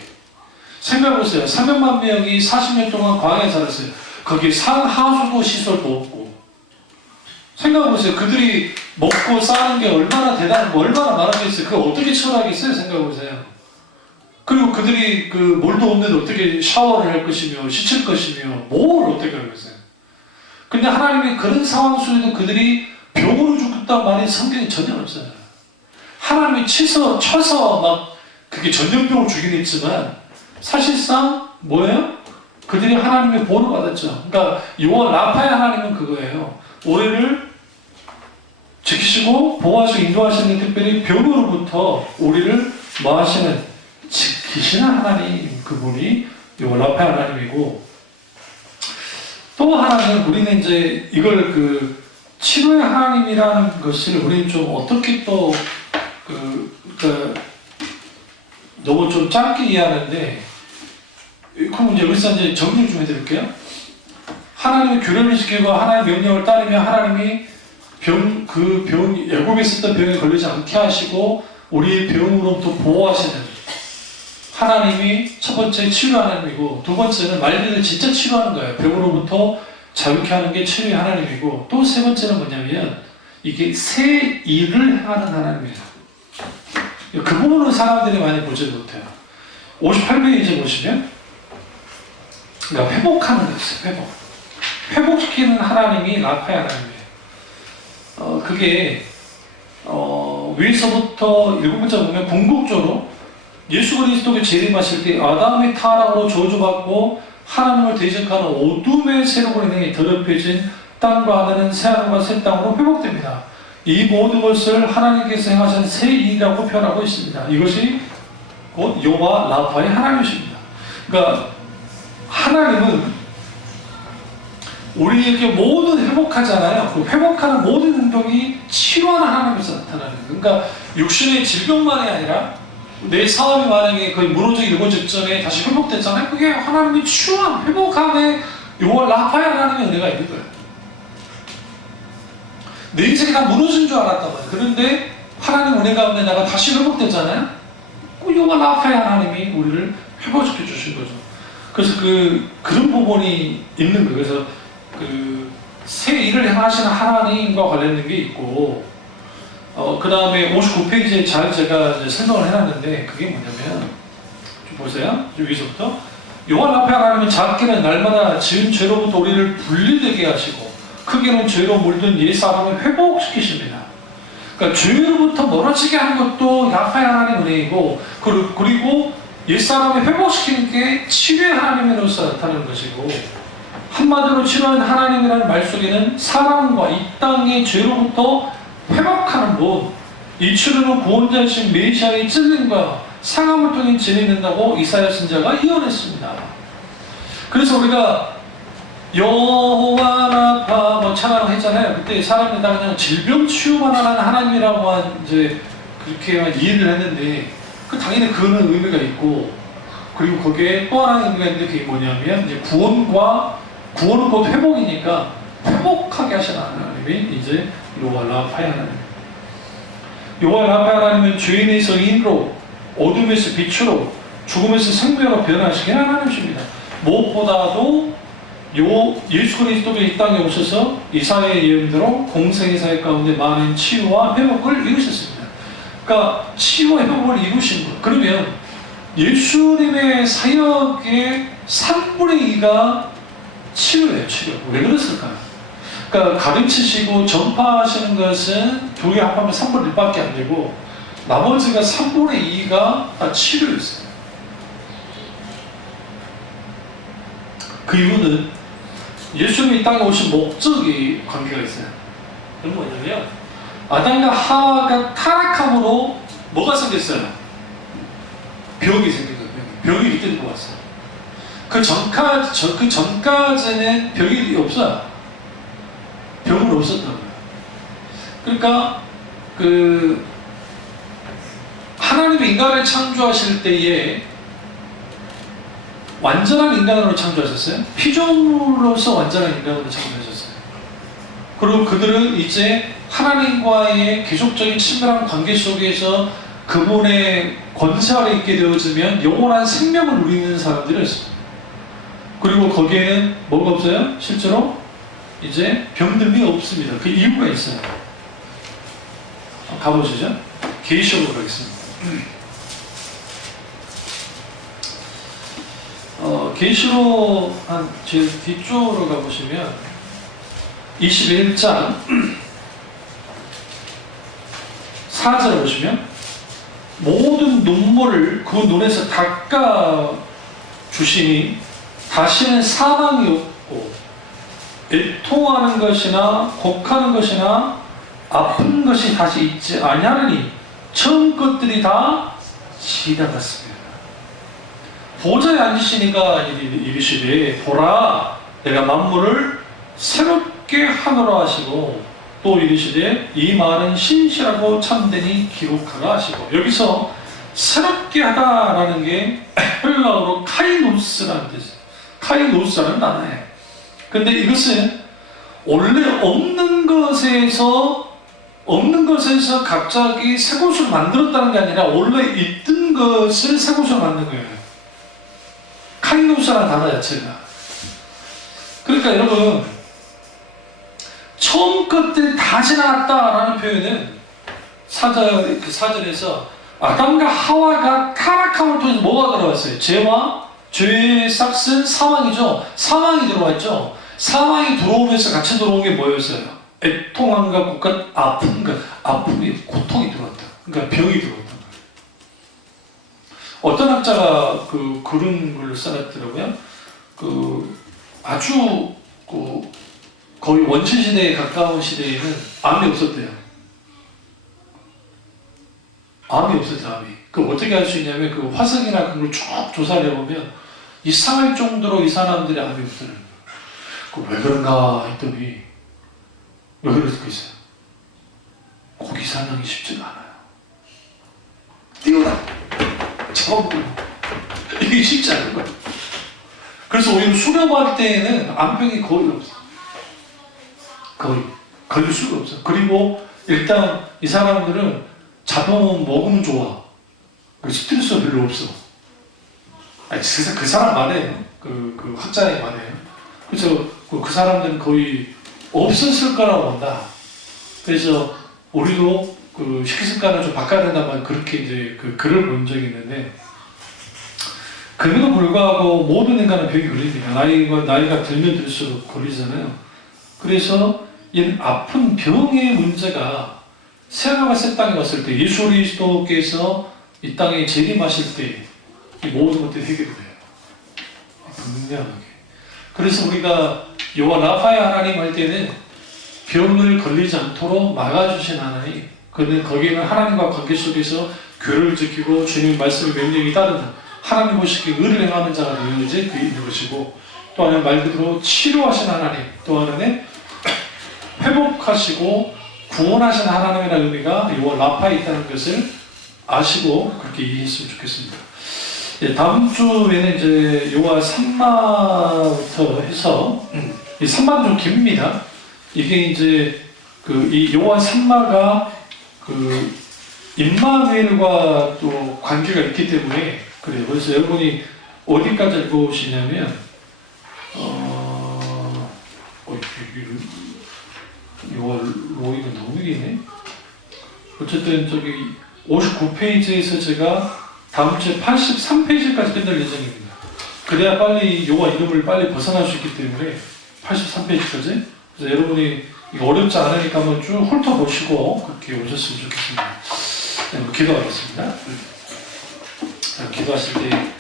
생각해보세요. 300만 명이 40년 동안 광야에 살았어요. 거기에 상하수도 시설도 없고. 생각해보세요. 그들이 먹고 싸는 게 얼마나 대단하고 얼마나 많았겠어요. 그거 어떻게 처리하겠어요? 생각해보세요. 그리고 그들이 물도 없는데 어떻게 샤워를 할 것이며 씻을 것이며 뭘 어떻게 하겠어요? 근데 하나님이 그런 상황 속에도 그들이 병으로 죽었단 말이 성경에 전혀 없어요. 하나님이 쳐서 막 그게 전염병으로 죽이긴 했지만 사실상 뭐예요? 그들이 하나님의 보호를 받았죠. 그러니까 여호와 라파의 하나님은 그거예요. 우리를 지키시고 보호하시고 인도하시는, 특별히 병으로부터 우리를 뭐 하시는, 지키시는 하나님, 그분이 여호와 라파의 하나님이고, 또 하나는 우리는 이제 이걸 치료의 하나님이라는 것을 우리는 좀 어떻게 또 너무 좀 짧게 이해하는데, 그럼 여기서 이제 정리 좀 해드릴게요. 하나님의 규례를 지키고 하나님의 명령을 따르며 하나님이 애굽에 있었던 병에 걸리지 않게 하시고 우리의 병으로부터 보호하시는 하나님이 첫 번째 치료 하나님이고, 두 번째는 말 그대로 진짜 치료하는 거예요. 병으로부터 자유케 하는 게 치료의 하나님이고, 또 세 번째는 뭐냐면 이게 새 일을 행하는 하나님이에요. 그 부분은 사람들이 많이 보지 못해요. 58페이지 보시면, 그러니까 회복하는 거였어요. 회복시키는 하나님이 라파의 하나님이에요. 그게 위에서부터 7번째 보면 궁극적으로 예수 그리스도가 재림하실 때 아담의 타락으로 저주받고 하나님을 대적하는 어둠의 세력으로 인해 더럽혀진 땅과 하늘은 새하늘과 새 땅으로 회복됩니다. 이 모든 것을 하나님께서 행하신 새 일이라고 표현하고 있습니다. 이것이 곧 여호와 라파의 하나님이십니다. 그러니까 하나님은 우리에게 모든 회복하잖아요. 그 회복하는 모든 행동이 치료하는 하나님에서 나타나는 거예요. 그러니까 육신의 질병만이 아니라 내 사업이 만약에 거의 무너지기 일보 직전에 다시 회복됐잖아요. 그게 하나님이 치유한 회복함에 여호와 라파의 하나님의 은혜가 있는 거예요. 내 인생이 다 무너진 줄 알았단 말이에요. 그런데 하나님 은혜 가운데 내가 다시 회복됐잖아요. 여호와 라파의 하나님이 우리를 회복시켜 주신 거죠. 그래서 그런 부분이 있는 거예요. 그래서 새 일을 행하시는 하나님과 관련된 게 있고, 그 다음에 59페이지에 잘 제가 이제 설명을 해놨는데, 그게 뭐냐면, 좀 보세요. 여기서부터. 여호와 라파의 하나님은 작게는 날마다 지은 죄로부터 우리를 분리되게 하시고, 크게는 죄로 물든 옛사람을 회복시키십니다. 그러니까 죄로부터 멀어지게 하는 것도 라파의 하나님 은혜이고, 그리고 옛사람을 회복시키는 게 치료의 하나님으로서 나타나는 것이고, 한마디로 치료하는 하나님이라는 말 속에는 사람과 이 땅의 죄로부터 회복하는 분, 이 치료는 구원자이신 메시아의 찔림과 상함을 통해 진행된다고 이사야 선지자가 예언했습니다. 그래서 우리가 여호와 라파 뭐 찬양을 했잖아요. 그때 사람들이 다 그냥 질병 치유만 하는 하나님이라고만 이제 그렇게만 이해를 했는데, 당연히 그거는 의미가 있고, 그리고 거기에 또 하나의 의미가 있는데 그게 뭐냐면 이제 구원은 곧 회복이니까 회복하게 하시는 하나님이 이제 여호와 라파의 하나님. 여호와 라파의 하나님은 죄인에서 의인으로, 어둠에서 빛으로, 죽음에서 생명으로 변화시키는 하나님이십니다. 무엇보다도 예수 그리스도가 이 땅에 오셔서 이사야의 예언대로 공생의 사역 가운데 많은 치유와 회복을 이루셨습니다. 그러니까 치유와 회복을 이루신 것. 그러면 예수님의 사역의 3분의 2가 치료예요, 치료. 왜 그랬을까요? 그러니까 가르치시고 전파하시는 것은 교회 합하면 3분의 1밖에 안 되고, 나머지가 3분의 2가 다 치료였어요. 그 이유는 예수님이 이 땅에 오신 목적이 관계가 있어요. 그건 뭐냐면, 아담과 하와가 타락함으로 뭐가 생겼어요? 병이 생긴 거예요. 병이 이때 들고 왔어요. 그 전까지는 병이 없어요. 병은 없었다고요. 그러니까 하나님이 인간을 창조하실 때에 완전한 인간으로 창조하셨어요. 피조물로서 완전한 인간으로 창조하셨어요. 그리고 그들은 이제 하나님과의 계속적인 친밀한 관계 속에서 그분의 권세 아래 있게 되어지면 영원한 생명을 누리는 사람들이었어요. 그리고 거기에는 뭐가 없어요? 실제로 이제 병들이 없습니다. 그 이유가 있어요. 가보시죠. 계시록으로 가겠습니다. 계시록 한 제일 뒤쪽으로 가보시면 21장 4절을 보시면, 모든 눈물을 그 눈에서 닦아 주시니 다시는 사망이 없고 애통하는 것이나 곡하는 것이나 아픈 것이 다시 있지 아니하느니 처음 것들이 다 지나갔습니다. 보좌에 앉으시니까 이르시되, 보라, 내가 만물을 새롭게 하노라 하시고, 또 이르시되 이 말은 신실하고 참되니 기록하라 하시고. 여기서 새롭게 하다라는 게 헬라어로 카이노스라는 뜻이에요. 카이노스라는 단어예요. 근데 이것은 원래 없는 것에서 갑자기 새 것을 만들었다는 게 아니라 원래 있던 것을 새 것으로 만든 거예요. 카이노스라는 단어 자체가. 그러니까 여러분, 처음 것들이 다 지나갔다라는 표현은 사절에서 아담과 하와가 타락함을 통해서 뭐가 들어왔어요? 죄의 싹은 사망이죠. 사망이 들어왔죠. 사망이 들어오면서 같이 들어온 게 뭐였어요? 애통함과 곡한 아픔이, 고통이 들어왔다. 그러니까 병이 들어왔다. 어떤 학자가 그런 걸 써놨더라고요. 아주 거의 원시 시대에 가까운 시대에는 암이 없었대요. 암이 없어져, 암이. 그 어떻게 알 수 있냐면 그 화석이나 그걸 쭉 조사를 해보면 이상할 정도로 이 사람들이 암이 없어요. 왜 그런가 했더니 왜 그럴 수가 있어요? 고기 사냥이 쉽지가 않아요. 뛰어라! 잡아보고 이게 쉽지 않은 거예요. 그래서 오히려 수렵할 때에는 암병이 거의 없어요. 거의 걸릴 수가 없어요. 그리고 일단 이 사람들은 잡아먹으면 먹으면 좋아. 스트레스가 별로 없어. 아니, 그 사람 말이에요. 그 학자의 말이에요. 그래서 그 사람들은 거의 없었을 거라고 본다. 그래서 우리도 그 식습관을 좀 바꿔야 된다면 그렇게 이제 그 글을 본 적이 있는데, 그럼에도 불구하고 모든 인간은 병이 걸립니다. 나이가 들면 들수록 걸리잖아요. 그래서 이 아픈 병의 문제가 세마가 새 땅에 왔을 때 예수 그리스도께서 이 땅에 재림하실 때 이 모든 것들이 해결돼요. 분명하게. 그래서 우리가 여호와 라파의 하나님 할 때는 병을 걸리지 않도록 막아주신 하나님, 그는 거기는 하나님과 관계 속에서 교를 지키고 주님의 말씀의 명령이 따르는 하나님 보시기에 의를 행하는 자가 되어야지 그 있는 것이고, 또 하나는 말 그대로 치료하신 하나님, 또 하나는 회복하시고 구원하신 하나님이라는 의미가 여호와 라파에 있다는 것을 아시고 그렇게 이해했으면 좋겠습니다. 다음 주에는 이제 여호와 삼마부터 해서 이 삼마는 좀 깁니다. 이게 이제 이 여호와 삼마가 그 임마누엘과 또 관계가 있기 때문에 그래요. 그래서 여러분이 어디까지 읽어보시냐면 여호와 로이가 너무 기네. 어쨌든 저기 59페이지에서 제가 다음 주에 83페이지까지 끝낼 예정입니다. 그래야 빨리 여호와 이름을 빨리 벗어날 수 있기 때문에 83페이지까지. 그래서 여러분이 이거 어렵지 않으니까 한번 쭉 훑어보시고 그렇게 오셨으면 좋겠습니다. 네, 기도하겠습니다. 기도하실 때